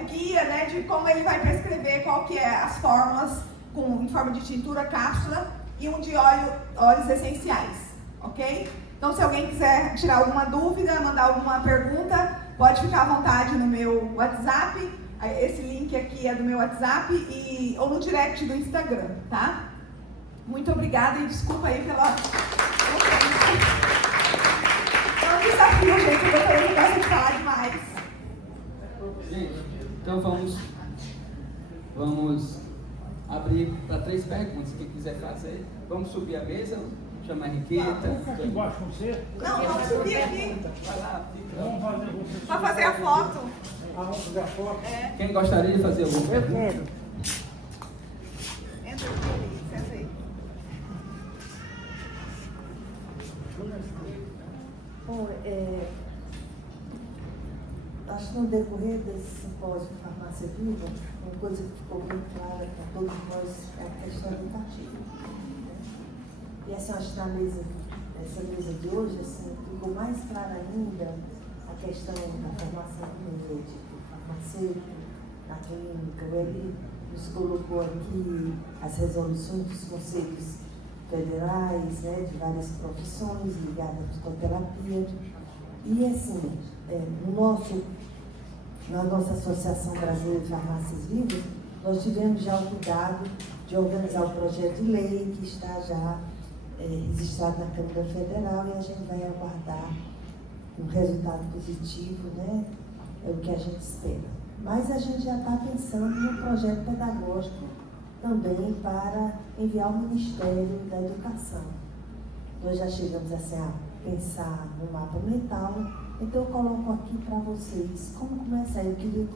o guia, né, de como ele vai prescrever, qual que é as fórmulas em forma de tintura, cápsula e um de óleos essenciais, ok? Então, se alguém quiser tirar alguma dúvida, mandar alguma pergunta, pode ficar à vontade no meu WhatsApp. Esse link aqui é do meu WhatsApp ou no direct do Instagram, tá? Muito obrigada e desculpa aí pela... É um desafio, gente, eu gostaria de gosto de falar demais. Gente, então vamos abrir para 3 perguntas. Quem quiser fazer, vamos subir a mesa, chamar a Henriqueta. Aqui embaixo com você? Não, vamos subir aqui. Vai lá, fica. Vamos fazer você. Para fazer a foto. Vamos fazer a foto. Quem gostaria de fazer alguma pergunta? Eu quero. Entra aqui, senta aí. Bom, acho que no decorrer desse simpósio de Farmácia Viva, uma coisa que ficou bem clara para todos nós é a questão educativa. E assim, acho que nessa mesa de hoje, assim, ficou mais clara ainda a questão da formação do farmacêutico, na clínica. Ele nos colocou aqui as resoluções dos conselhos federais, né, de várias profissões ligadas à psicoterapia. E assim, na nossa Associação Brasileira de Farmácias Vivas, nós tivemos já o cuidado de organizar o projeto de lei que está já registrado na Câmara Federal e a gente vai aguardar um resultado positivo, né? É o que a gente espera. Mas a gente já está pensando no projeto pedagógico também para enviar ao Ministério da Educação. Nós já chegamos assim, a pensar no mapa mental, então eu coloco aqui para vocês como começar. Eu queria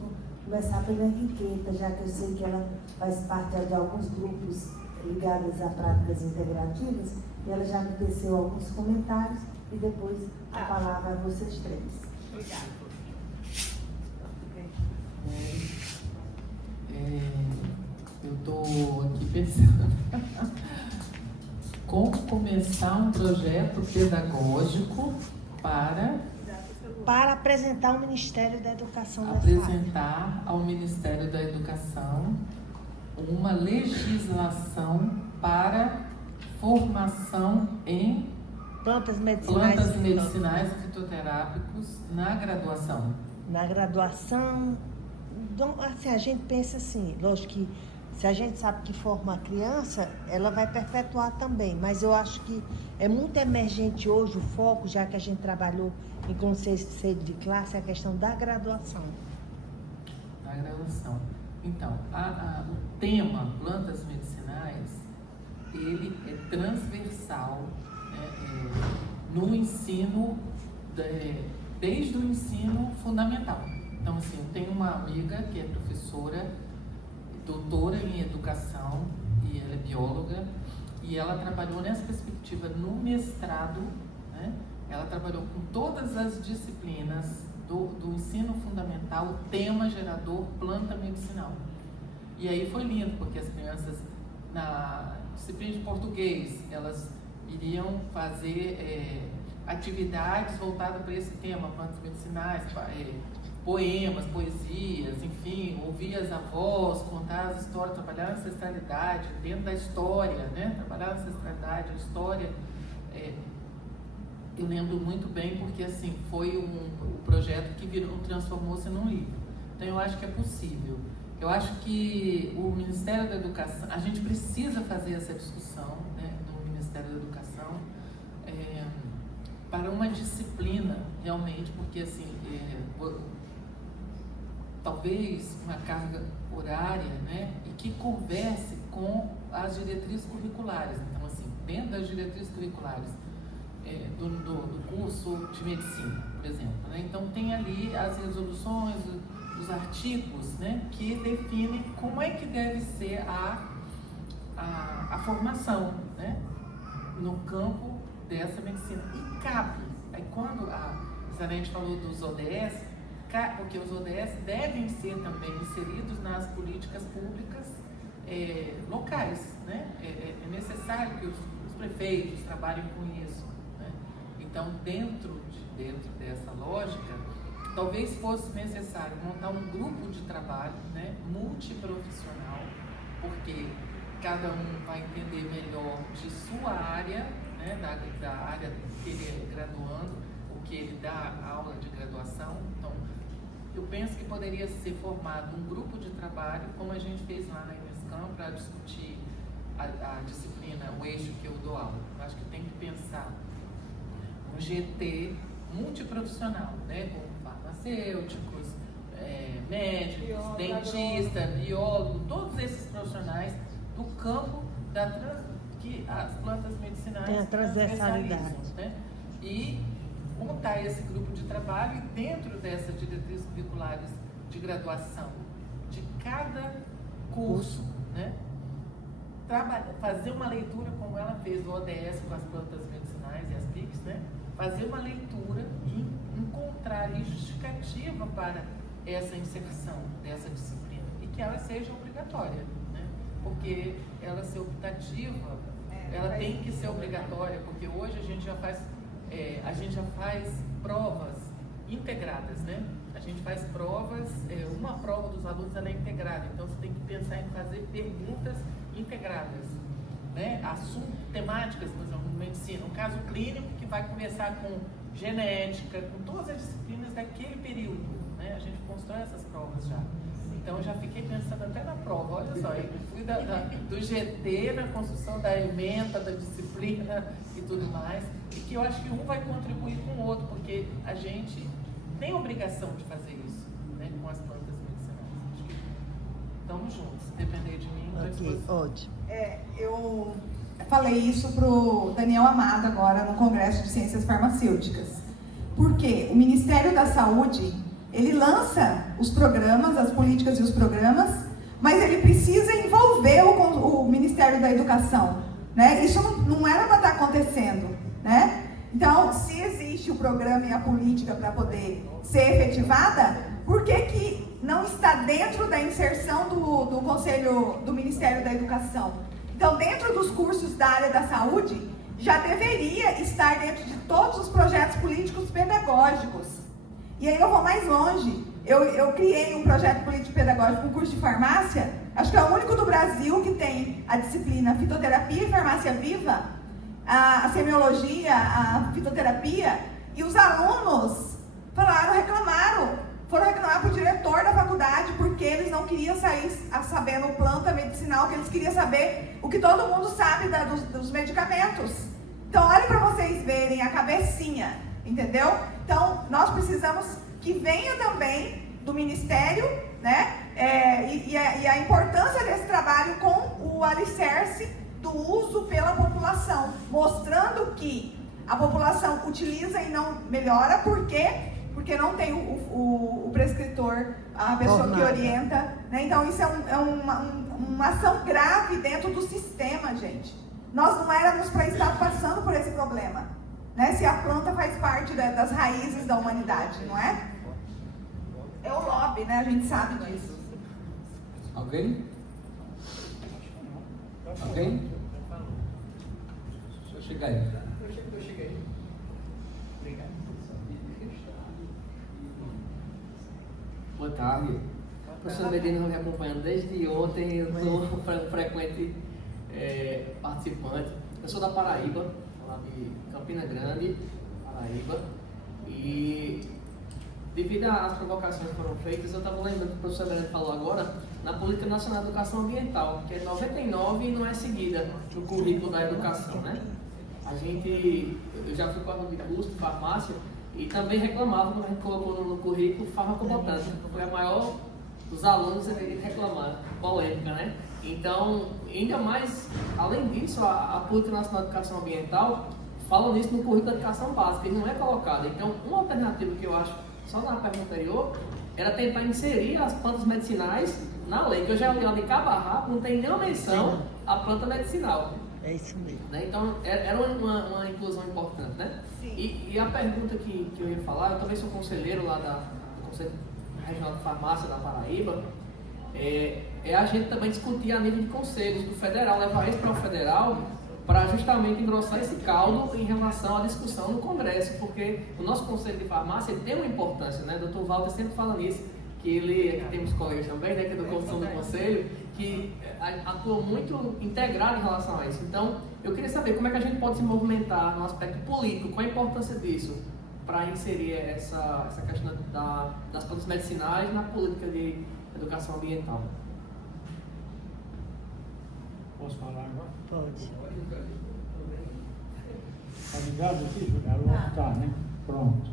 começar pela Henriqueta, já que eu sei que ela faz parte de alguns grupos ligados a práticas integrativas, e ela já me teceu alguns comentários, e depois a palavra a vocês 3. Obrigada. pensando como começar um projeto pedagógico para apresentar ao Ministério da Educação apresentar ao Ministério da Educação uma legislação para formação em plantas medicinais e fitoterápicos na graduação. Na graduação, assim, a gente pensa assim, lógico que se a gente sabe que forma a criança, ela vai perpetuar também, mas eu acho que é muito emergente hoje o foco, já que a gente trabalhou em conceito de classe, é a questão da graduação. Da graduação. Então, o tema plantas medicinais, ele é transversal, né, no ensino, desde o ensino fundamental. Então, assim, eu tenho uma amiga que é professora, doutora em educação, e ela é bióloga, e ela trabalhou nessa perspectiva no mestrado, né? Ela trabalhou com todas as disciplinas do ensino fundamental, tema gerador, planta medicinal. E aí foi lindo, porque as crianças, na disciplina de português, elas iriam fazer atividades voltadas para esse tema, plantas medicinais, poemas, poesias, enfim, ouvir as avós, contar as histórias, trabalhar a ancestralidade, dentro da história, né? Trabalhar a ancestralidade, a história. Eu lembro muito bem porque, assim, foi um projeto que transformou-se num livro. Então, eu acho que é possível. Eu acho que o Ministério da Educação, a gente precisa fazer essa discussão, né, no Ministério da Educação, para uma disciplina, realmente, porque, assim, talvez uma carga horária, né, e que converse com as diretrizes curriculares. Então, assim, dentro das diretrizes curriculares do curso de medicina, por exemplo, né? Então, tem ali as resoluções, os artigos, né, que definem como é que deve ser a formação, né, no campo dessa medicina. E cabe, aí quando a Zanete falou dos ODS, porque os ODS devem ser também inseridos nas políticas públicas locais, né? É necessário que os prefeitos trabalhem com isso, né? Então, dentro dessa lógica, talvez fosse necessário montar um grupo de trabalho, né, multiprofissional, porque cada um vai entender melhor de sua área, né, da área que ele é graduando, o que ele dá aula de graduação. Então, eu penso que poderia ser formado um grupo de trabalho, como a gente fez lá na Unescam, para discutir a disciplina, o eixo que eu dou aula. Eu acho que tem que pensar um GT multiprofissional, né, com farmacêuticos, médicos, dentistas, biólogos, todos esses profissionais do campo que as plantas medicinais tem a transversalidade, né? E montar esse grupo de trabalho e dentro dessas diretrizes curriculares de graduação de cada curso, né? Fazer uma leitura como ela fez o ODS com as plantas medicinais e as PICs, né? Fazer uma leitura e encontrar ali justificativa para essa inserção dessa disciplina e que ela seja obrigatória, né? Porque ela ser optativa, ela tem que ser obrigatória, porque hoje a gente já faz provas integradas, né? A gente faz provas, uma prova dos alunos ela é integrada, então você tem que pensar em fazer perguntas integradas, né? Assuntos, temáticas, por exemplo, medicina, um caso clínico que vai começar com genética, com todas as disciplinas daquele período, né? A gente constrói essas provas já. Então, eu já fiquei pensando até na prova, olha só, eu fui do GT na construção da ementa, da disciplina e tudo mais, e que eu acho que um vai contribuir com o outro, porque a gente tem obrigação de fazer isso, né, com as plantas medicinais. Acho que estamos juntos, se depender de mim, ok, ótimo. Eu falei isso para o Daniel Amado agora no Congresso de Ciências Farmacêuticas, porque o Ministério da Saúde ele lança os programas, as políticas e os programas, mas ele precisa envolver o Ministério da Educação, né? Isso não era para estar acontecendo, né? Então, se existe o programa e a política para poder ser efetivada, por que não está dentro da inserção do Conselho do Ministério da Educação. Então, dentro dos cursos da área da saúde, já deveria estar dentro de todos os projetos políticos pedagógicos. E aí eu vou mais longe. Eu criei um projeto político pedagógico, um curso de farmácia, acho que é o único do Brasil que tem a disciplina fitoterapia e farmácia viva, a semiologia, a fitoterapia, e os alunos foram reclamar para o diretor da faculdade, porque eles não queriam sair sabendo planta medicinal, que eles queriam saber o que todo mundo sabe dos medicamentos. Então, olha para vocês verem a cabecinha, entendeu? Então, nós precisamos que venha também do Ministério, né? E a importância desse trabalho com o alicerce do uso pela população, mostrando que a população utiliza e não melhora, por quê? Porque não tem o prescritor, a pessoa que orienta, né? Então isso é uma ação grave dentro do sistema, gente. Nós não éramos para estar passando por esse problema, né? Se a planta faz parte das raízes da humanidade, não é? É o lobby, né? A gente sabe disso. Alguém? Alguém? Deixa eu chegar aí. Eu cheguei. Obrigado. Boa tarde. A professora Medina me acompanhando desde ontem, eu sou um frequente participante. Eu sou da Paraíba, lá de Campina Grande, Paraíba, e devido às provocações que foram feitas, eu estava lembrando que o professor Grande falou agora, na Política Nacional de Educação Ambiental, que é 99 e não é seguida no currículo da educação, né? Eu já fui para de curso de farmácia e também reclamava quando a gente colocou no currículo farmacobotânica. Foi a maior dos alunos que reclamaram, polêmica, né? Então, ainda mais, além disso, a Política Nacional de Educação Ambiental fala nisso no currículo da educação básica, ele não é colocado. Então, uma alternativa que eu acho, só na pergunta anterior, era tentar inserir as plantas medicinais na lei, que eu já li lá de cabo a rabo, não tem nenhuma menção à planta medicinal. É isso mesmo. Né? Então, era uma inclusão importante, né? Sim. E a pergunta que eu ia falar, eu também sou conselheiro lá do Conselho Regional de Farmácia da Paraíba, é a gente também discutir a nível de conselhos do federal, levar isso para o federal, para justamente engrossar esse caldo em relação à discussão no Congresso, porque o nosso Conselho de Farmácia tem uma importância, né? O Dr. Walter sempre fala nisso, que temos colegas também, né, que é do Conselho do Conselho, que atua muito integrado em relação a isso. Então, eu queria saber como é que a gente pode se movimentar no aspecto político, qual a importância disso para inserir essa questão das plantas medicinais na política de educação ambiental. Posso falar agora? Pode. Tá ligado aqui, Juliana? Tá, né? Pronto.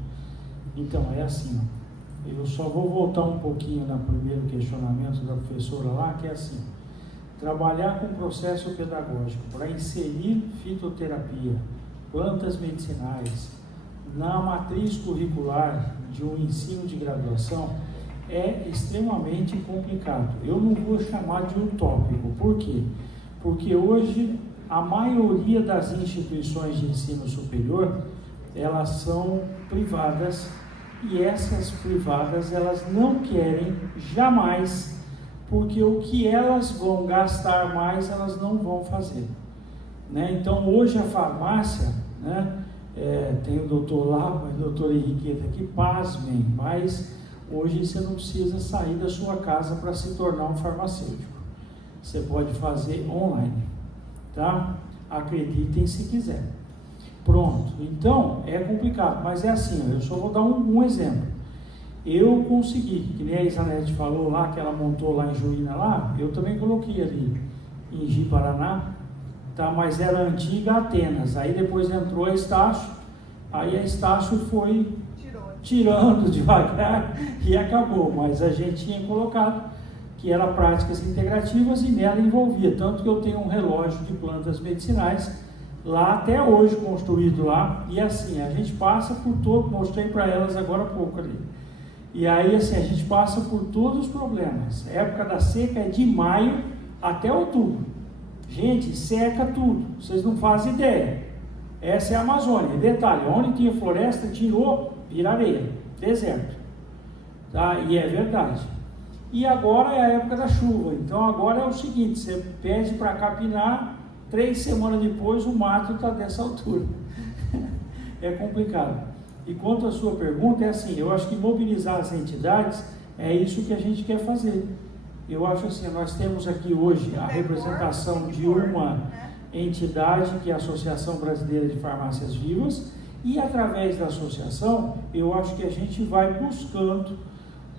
Então, é assim, ó. Eu só vou voltar um pouquinho no primeiro questionamento da professora lá, que é assim: trabalhar com processo pedagógico para inserir fitoterapia, plantas medicinais, na matriz curricular de um ensino de graduação é extremamente complicado. Eu não vou chamar de utópico. Por quê? Porque hoje a maioria das instituições de ensino superior, elas são privadas, e essas privadas, elas não querem jamais, porque o que elas vão gastar mais, elas não vão fazer, né? Então, hoje a farmácia, né, tem o doutor lá, o doutor Henriqueta aqui, pasmem, mas hoje você não precisa sair da sua casa para se tornar um farmacêutico. Você pode fazer online, tá? Acreditem se quiser. Pronto, então é complicado, mas é assim, eu só vou dar um exemplo. Eu consegui, que nem a Isanete falou lá, que ela montou lá em Juína lá, eu também coloquei ali em Ji-Paraná, tá? Mas era a antiga Atenas, aí depois entrou a Estácio, aí a Estácio foi tirando devagar e acabou, mas a gente tinha colocado que era práticas integrativas e nela envolvia, tanto que eu tenho um relógio de plantas medicinais lá até hoje construído lá, e assim, a gente passa por todo, mostrei para elas agora há pouco ali, e aí assim, a gente passa por todos os problemas. A época da seca é de maio até outubro, gente, seca tudo, vocês não fazem ideia. Essa é a Amazônia, detalhe, onde tinha floresta, tirou, vira areia, deserto, tá? E é verdade. E agora é a época da chuva, então agora é o seguinte, você pede para capinar, 3 semanas depois o mato está dessa altura. É complicado. E quanto à sua pergunta, é assim, eu acho que mobilizar as entidades é isso que a gente quer fazer. Eu acho assim, nós temos aqui hoje a representação de uma entidade que é a Associação Brasileira de Farmácias Vivas, e através da associação, eu acho que a gente vai buscando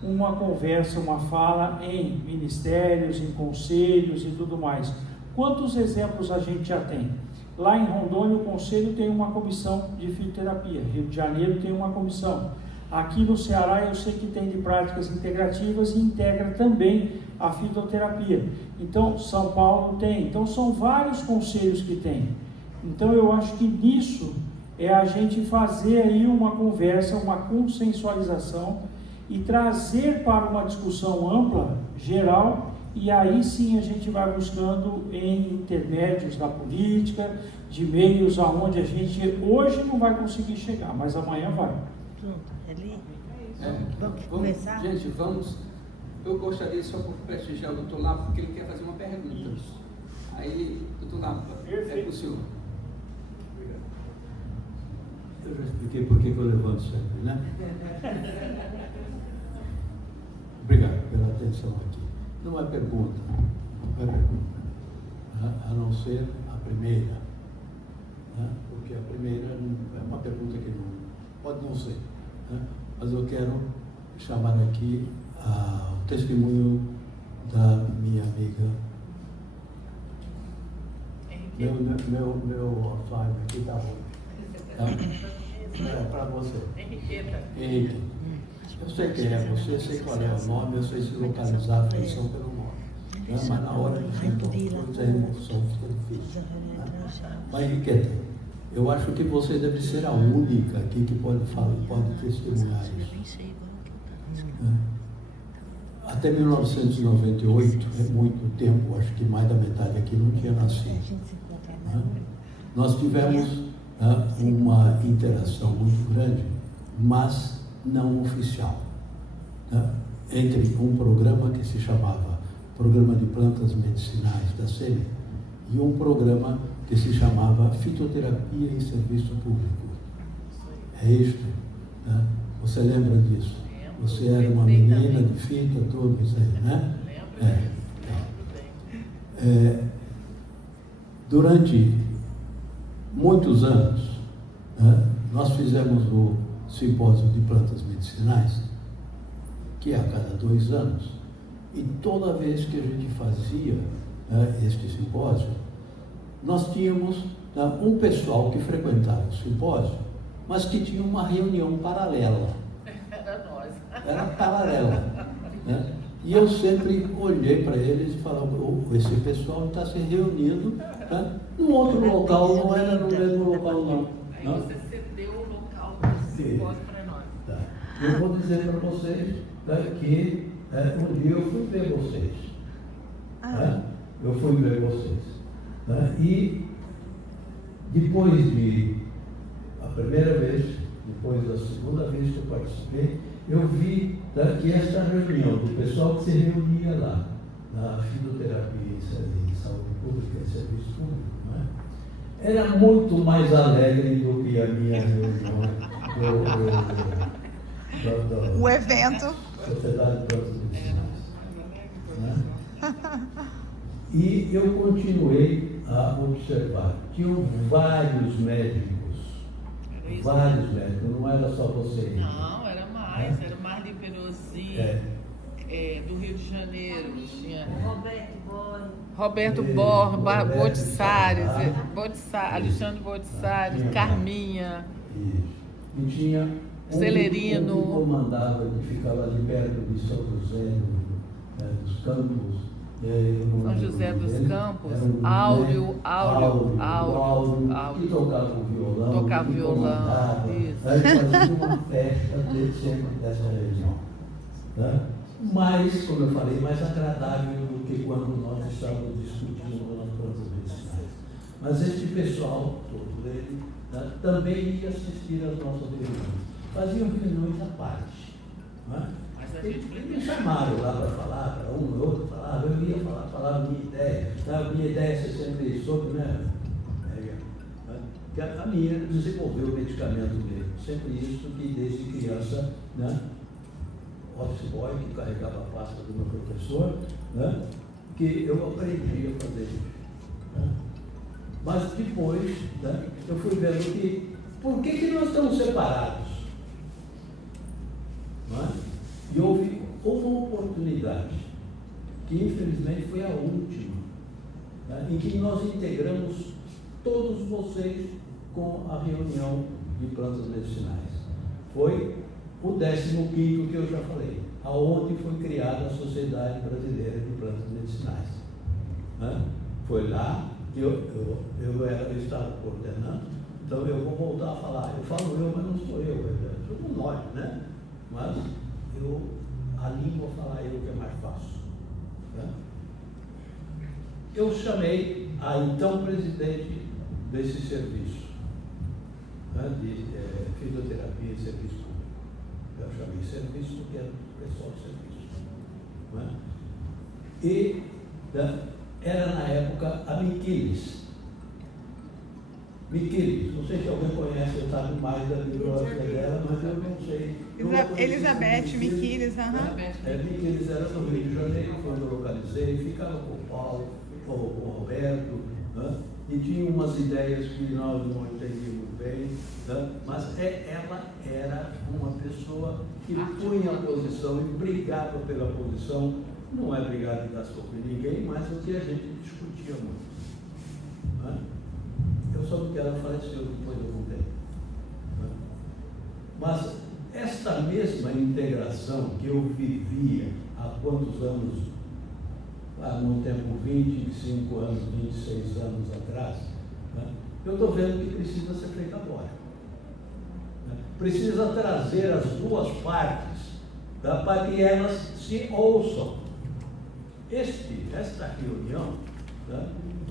uma conversa, uma fala em ministérios, em conselhos e tudo mais. Quantos exemplos a gente já tem? Lá em Rondônia, o conselho tem uma comissão de fitoterapia, Rio de Janeiro tem uma comissão. Aqui no Ceará eu sei que tem de práticas integrativas e integra também a fitoterapia. Então, São Paulo tem. Então, são vários conselhos que tem. Então, eu acho que nisso é a gente fazer aí uma conversa, uma consensualização e trazer para uma discussão ampla, geral, e aí sim a gente vai buscando em intermédios da política, de meios aonde a gente hoje não vai conseguir chegar, mas amanhã vai. Pronto, ali. Vamos começar? Gente, vamos. Eu gostaria só por prestigiar o doutor Lapa, porque ele quer fazer uma pergunta. Isso. Aí, doutor Lapa, é para o senhor. Eu já expliquei por que eu levanto sempre, né? Obrigado pela atenção aqui. Não é pergunta, a não ser a primeira, né? Porque a primeira é uma pergunta que não pode não ser, né? Mas eu quero chamar aqui o testemunho da minha amiga. Meu Alzheimer aqui está ruim. Tá? É para você. Henrique. Eu sei quem é você, sei qual é o nome, eu sei se localizar a feição pelo nome. Né? Mas na hora de juntar todos a emoção fica difícil. Né? Mas Henriqueta, eu acho que você deve ser a única aqui que pode testemunhar isso. Né? Até 1998, é muito tempo, acho que mais da metade aqui não tinha nascido. Né? Nós tivemos uma interação muito grande, mas não oficial, né? Entre um programa que se chamava Programa de Plantas Medicinais da SEMI e um programa que se chamava Fitoterapia em Serviço Público. É isto, né? Você lembra disso? Você era uma menina de fita, tudo isso aí, né? Durante muitos anos, né, nós fizemos o simpósio de plantas medicinais, que é a cada 2 anos, e toda vez que a gente fazia este simpósio, nós tínhamos um pessoal que frequentava o simpósio, mas que tinha uma reunião paralela. Era nós. Era paralela, né? E eu sempre olhei para eles e falava, esse pessoal está se reunindo, né, num outro local, não era no mesmo local não. Aí você cedeu o local do simpósio para nós. Tá. Eu vou dizer para vocês, né, que um dia eu fui ver vocês. Né? Eu fui ver vocês. Né? E depois a primeira vez, depois da segunda vez que eu participei, eu vi que esta reunião do pessoal que se reunia lá, na fitoterapia em saúde pública, em serviço público, né, era muito mais alegre do que a minha reunião O evento. Sociedade de Plantas Medicinais. Né? E eu continuei a observar. Tinham vários médicos, não era só você. Não, era mais, era Marli Perosi, do Rio de Janeiro, tinha Roberto Borges, Bodissares, Alexandre Bodissares, Carminha. E tinha Celerino. Um que comandava, que ficava ali perto de São José dos Campos. São José dos Campos, Áureo, que tocava o violão. Tocava violão, isso. Aí fazia uma festa sempre dessa região. Né? Mas, como eu falei, mais agradável do que quando nós estávamos discutindo nas plantas medicinais. Mas este pessoal, todo ele, né, também ia assistir às nossas reuniões. Faziam reuniões à parte. Né? Mas a Eles me chamaram lá para falar, para um ou outro falava, eu ia falar a minha ideia. A minha ideia é sempre sobre, né? Que a minha desenvolveu o medicamento mesmo. Sempre isso que desde criança, né? Office boy, que carregava a pasta do meu professor, né? Que eu aprendi a fazer isso. Né? Mas depois, né, eu fui vendo que, por que nós estamos separados? Não é? E houve uma oportunidade, que infelizmente foi a última, né, em que nós integramos todos vocês com a reunião de plantas medicinais. Foi o 15º que eu já falei, aonde foi criada a Sociedade Brasileira de Plantas Medicinais. Né? Foi lá que eu estava coordenando, então eu vou voltar a falar. Eu falo eu, mas não sou eu, somos nós, né? Mas a língua falar eu que é mais fácil. Né? Eu chamei a então presidente desse serviço, né, de fisioterapia e serviço público. Eu chamei serviço porque era o pessoal do serviço. Né? E era na época a Miquiles. Não sei se alguém conhece, sabe mais da bibliografia dela, mas eu não sei. Elizabeth Miquiles, Miquiles era no Rio de Janeiro, quando eu localizei, ficava com o Paulo, com o Roberto, né? E tinha umas ideias que nós não entendíamos bem, né? Mas ela era uma pessoa que punha a posição e brigava pela posição. Não é brigar de dar soco em ninguém, mas o que a gente discutia muito. Né? Eu soube que ela faleceu depois de algum tempo. Né? Mas esta mesma integração que eu vivia há quantos anos, há um tempo, 25 anos, 26 anos atrás, né? Eu estou vendo que precisa ser feito agora. Né? Precisa trazer as duas partes, tá? Para que elas se ouçam. Esta reunião, né,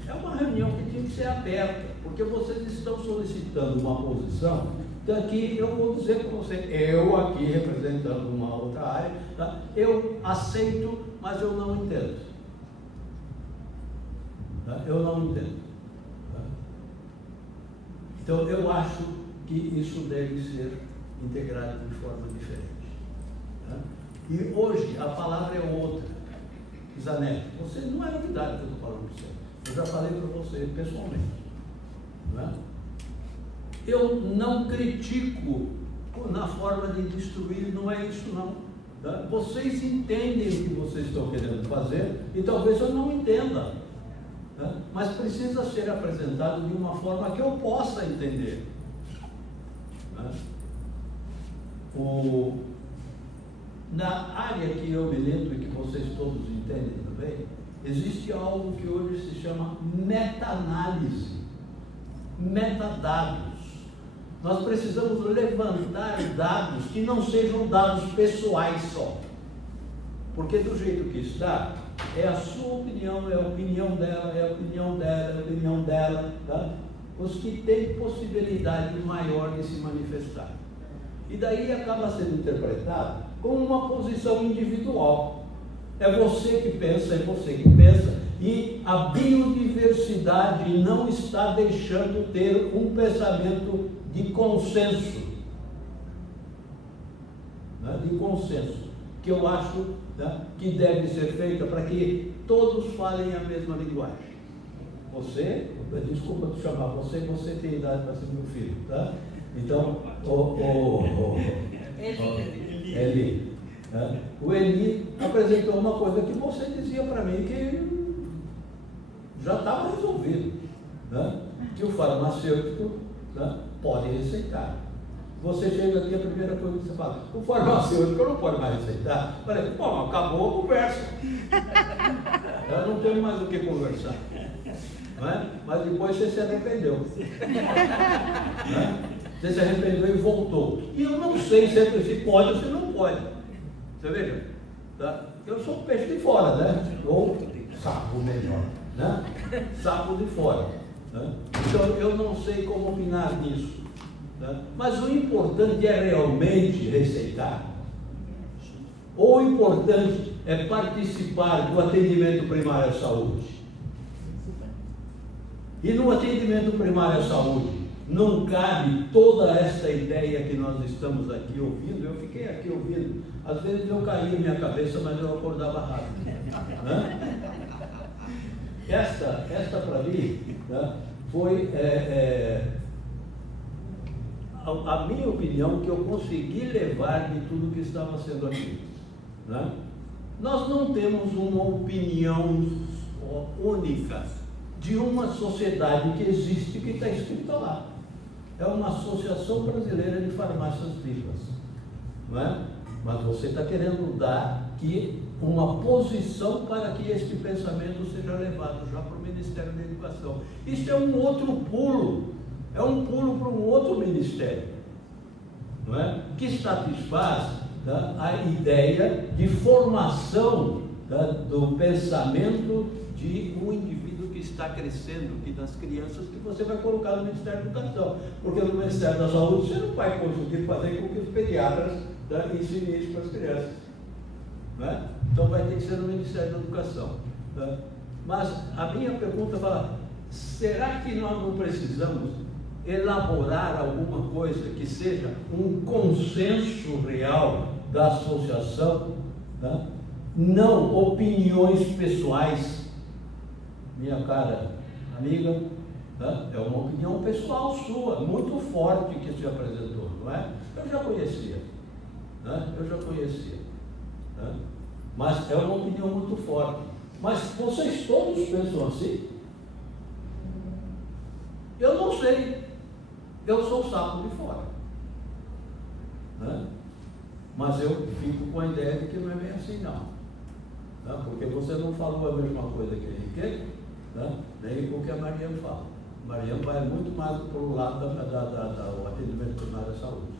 é uma reunião que tem que ser aberta, porque vocês estão solicitando uma posição, daqui eu vou dizer para você, eu aqui representando uma outra área, tá? Eu aceito, mas eu não entendo. Tá? Eu não entendo. Tá? Então eu acho que isso deve ser integrado de forma diferente. Tá? E hoje a palavra é outra. Zanetti, você não é novidade que eu estou falando para você. Eu já falei para você pessoalmente. Não é? Eu não critico na forma de destruir, não é isso não. Tá? Vocês entendem o que vocês estão querendo fazer e talvez eu não entenda. Tá? Mas precisa ser apresentado de uma forma que eu possa entender. Tá? Na área que eu me lembro e que vocês todos entendem também, existe algo que hoje se chama meta-análise, metadados. Nós precisamos levantar dados que não sejam dados pessoais só, porque do jeito que está, é a sua opinião, é a opinião dela, é a opinião dela, é a opinião dela, tá? Os que têm possibilidade maior de se manifestar. E daí acaba sendo interpretado como uma posição individual. É você que pensa, e a biodiversidade não está deixando ter um pensamento de consenso. Né? De consenso, que eu acho, né, que deve ser feita para que todos falem a mesma linguagem. Você, desculpa te chamar você tem idade para ser meu filho, tá? Então, Eli. Né? O Eli apresentou uma coisa que você dizia para mim que já estava resolvido, né? Que o farmacêutico, né, pode receitar. Você chega aqui, a primeira coisa que você fala, o farmacêutico não pode mais receitar. Eu falei, bom, acabou a conversa. Eu não tenho mais o que conversar. Não é? Mas depois você se arrependeu. Né? Você se arrependeu e voltou. E eu não sei se pode ou se não pode. Você veja? Tá? Eu sou um peixe de fora, né? Ou sapo melhor, né? Sapo de fora. Né? Então eu não sei como opinar nisso. Né? Mas o importante é realmente receitar. Ou o importante é participar do atendimento primário à saúde? E no atendimento primário à saúde, não cabe toda esta ideia que nós estamos aqui ouvindo. Eu fiquei aqui ouvindo, às vezes eu caía minha cabeça, mas eu acordava rápido. Né? Esta para mim, né, foi a minha opinião que eu consegui levar de tudo que estava sendo aqui. Né? Nós não temos uma opinião única de uma sociedade que existe, que está escrita lá. É uma Associação Brasileira de Farmácias Vivas. Não é? Mas você está querendo dar uma posição para que este pensamento seja levado já para o Ministério da Educação. Isso é um outro pulo, é um pulo para um outro ministério, não é? Que satisfaz, tá, a ideia de formação, tá, do pensamento de um indivíduo que está crescendo, que das crianças, que você vai colocar no Ministério da Educação, porque no Ministério da Saúde você não vai conseguir fazer com que os pediatras, tá, ensinem isso para as crianças. Né? Então vai ter que ser no Ministério da Educação. Tá? Mas a minha pergunta fala, será que nós não precisamos elaborar alguma coisa que seja um consenso real da associação, tá? Não opiniões pessoais? Minha cara amiga, tá? É uma opinião pessoal sua, muito forte, que se apresentou, não é? Eu já conhecia, né? Né? Mas é uma opinião muito forte. Mas vocês todos pensam assim? Eu não sei. Eu sou o sapo de fora. Né? Mas eu fico com a ideia de que não é bem assim, não. Né? Porque você não falou a mesma coisa que a Henrique, né? Nem o que a Mariana fala. A Mariana vai muito mais para o lado do atendimento primário à saúde.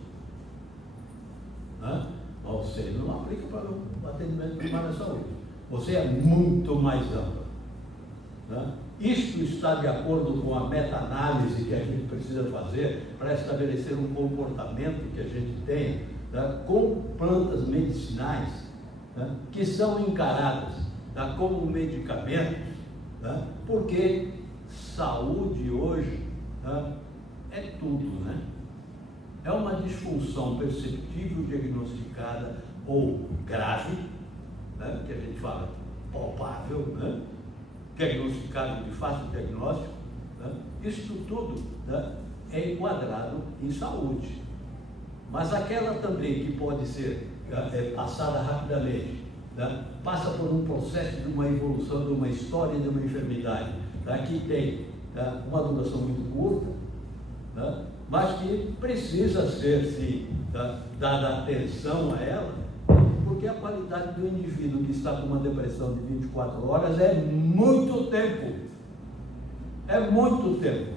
Né? Mas você não aplica para o atendimento primário à saúde. Você é muito mais amplo. Né? Isto está de acordo com a meta-análise que a gente precisa fazer para estabelecer um comportamento que a gente tem, né, com plantas medicinais, né, que são encaradas, né, como medicamentos, né, porque saúde hoje, né, é tudo, né? É uma disfunção perceptível, diagnosticada ou grave, né, que a gente fala palpável, né, diagnosticado de fácil diagnóstico, né, isso tudo, né, é enquadrado em saúde. Mas aquela também que pode ser passada rapidamente, né, passa por um processo de uma evolução, de uma história de uma enfermidade, né, que tem, né, uma duração muito curta, né, mas que precisa ser, sim, dada atenção a ela, porque a qualidade do indivíduo que está com uma depressão de 24 horas é muito tempo. É muito tempo.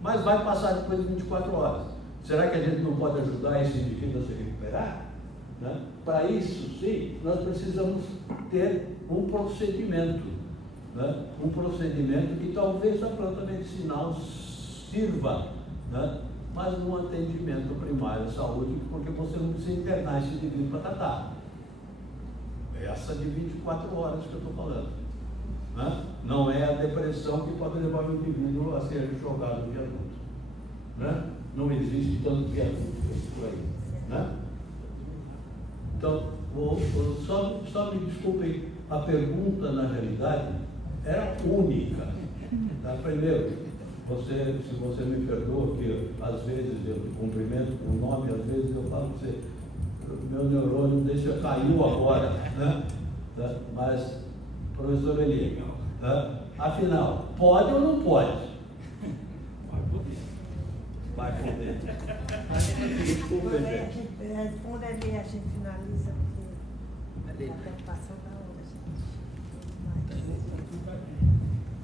Mas vai passar depois de 24 horas. Será que a gente não pode ajudar esse indivíduo a se recuperar? Né? Para isso, sim, nós precisamos ter um procedimento. Né? Um procedimento que talvez a planta medicinal sirva, né? Mas no atendimento primário à saúde, porque você não precisa internar esse indivíduo para tratar. Essa de 24 horas que eu estou falando. Né? Não é a depressão que pode levar o indivíduo a ser jogado no viaduto. Né? Não existe tanto viaduto por aí. Né? Então, só me desculpem, a pergunta, na realidade, era única. Tá? Primeiro, se você me perdoa, que às vezes eu cumprimento com o nome, às vezes eu falo para você, meu neurônio deixa caiu agora, né? Tá? Mas, professor Eli, tá? Afinal, pode ou não pode? Vai poder. Desculpa, gente. Responda ali, a gente finaliza, porque está passando a hora, gente.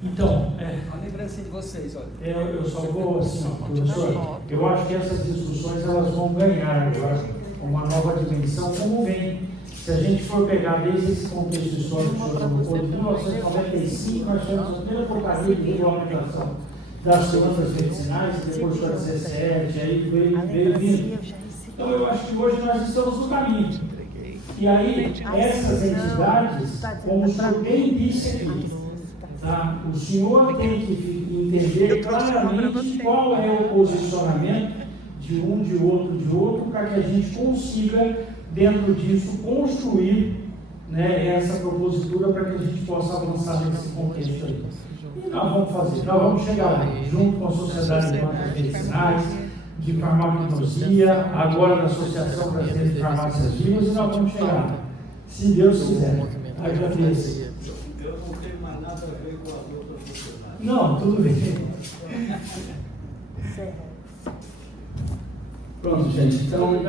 Então, Uma lembrança de vocês, olha. eu só vou assim, professor, eu acho que essas discussões elas vão ganhar agora uma nova dimensão, como vem. Se a gente for pegar desde esse contexto histórico que o senhor colocou, de 1995, nós tivemos a primeira portaria de regulamentação das plantas medicinais, depois foi a 17, aí veio vindo. Então eu acho que hoje nós estamos no caminho. E aí, essas entidades, como o senhor bem disse aqui, tá? O senhor tem que entender claramente qual é o posicionamento de um, de outro, para que a gente consiga, dentro disso, construir, né, essa propositura para que a gente possa avançar nesse contexto aí. E nós vamos fazer, nós vamos chegar lá, junto com a Sociedade de Plantas Medicinais, de Farmacognosia, agora da Associação Brasileira de Farmácias Vivas, e nós vamos chegar lá, se Deus quiser. Agradeço. Eu não tenho mais nada a ver com as outras sociedades. Não, tudo bem. Pronto, gente. Então,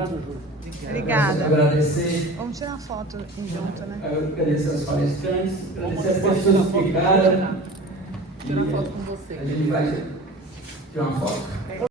Obrigada. Agradecer. Vamos tirar foto junto, né? Agradecer aos palestrantes, agradecer as pessoas que ficaram. Tirar foto com você. A gente vai tirar uma foto.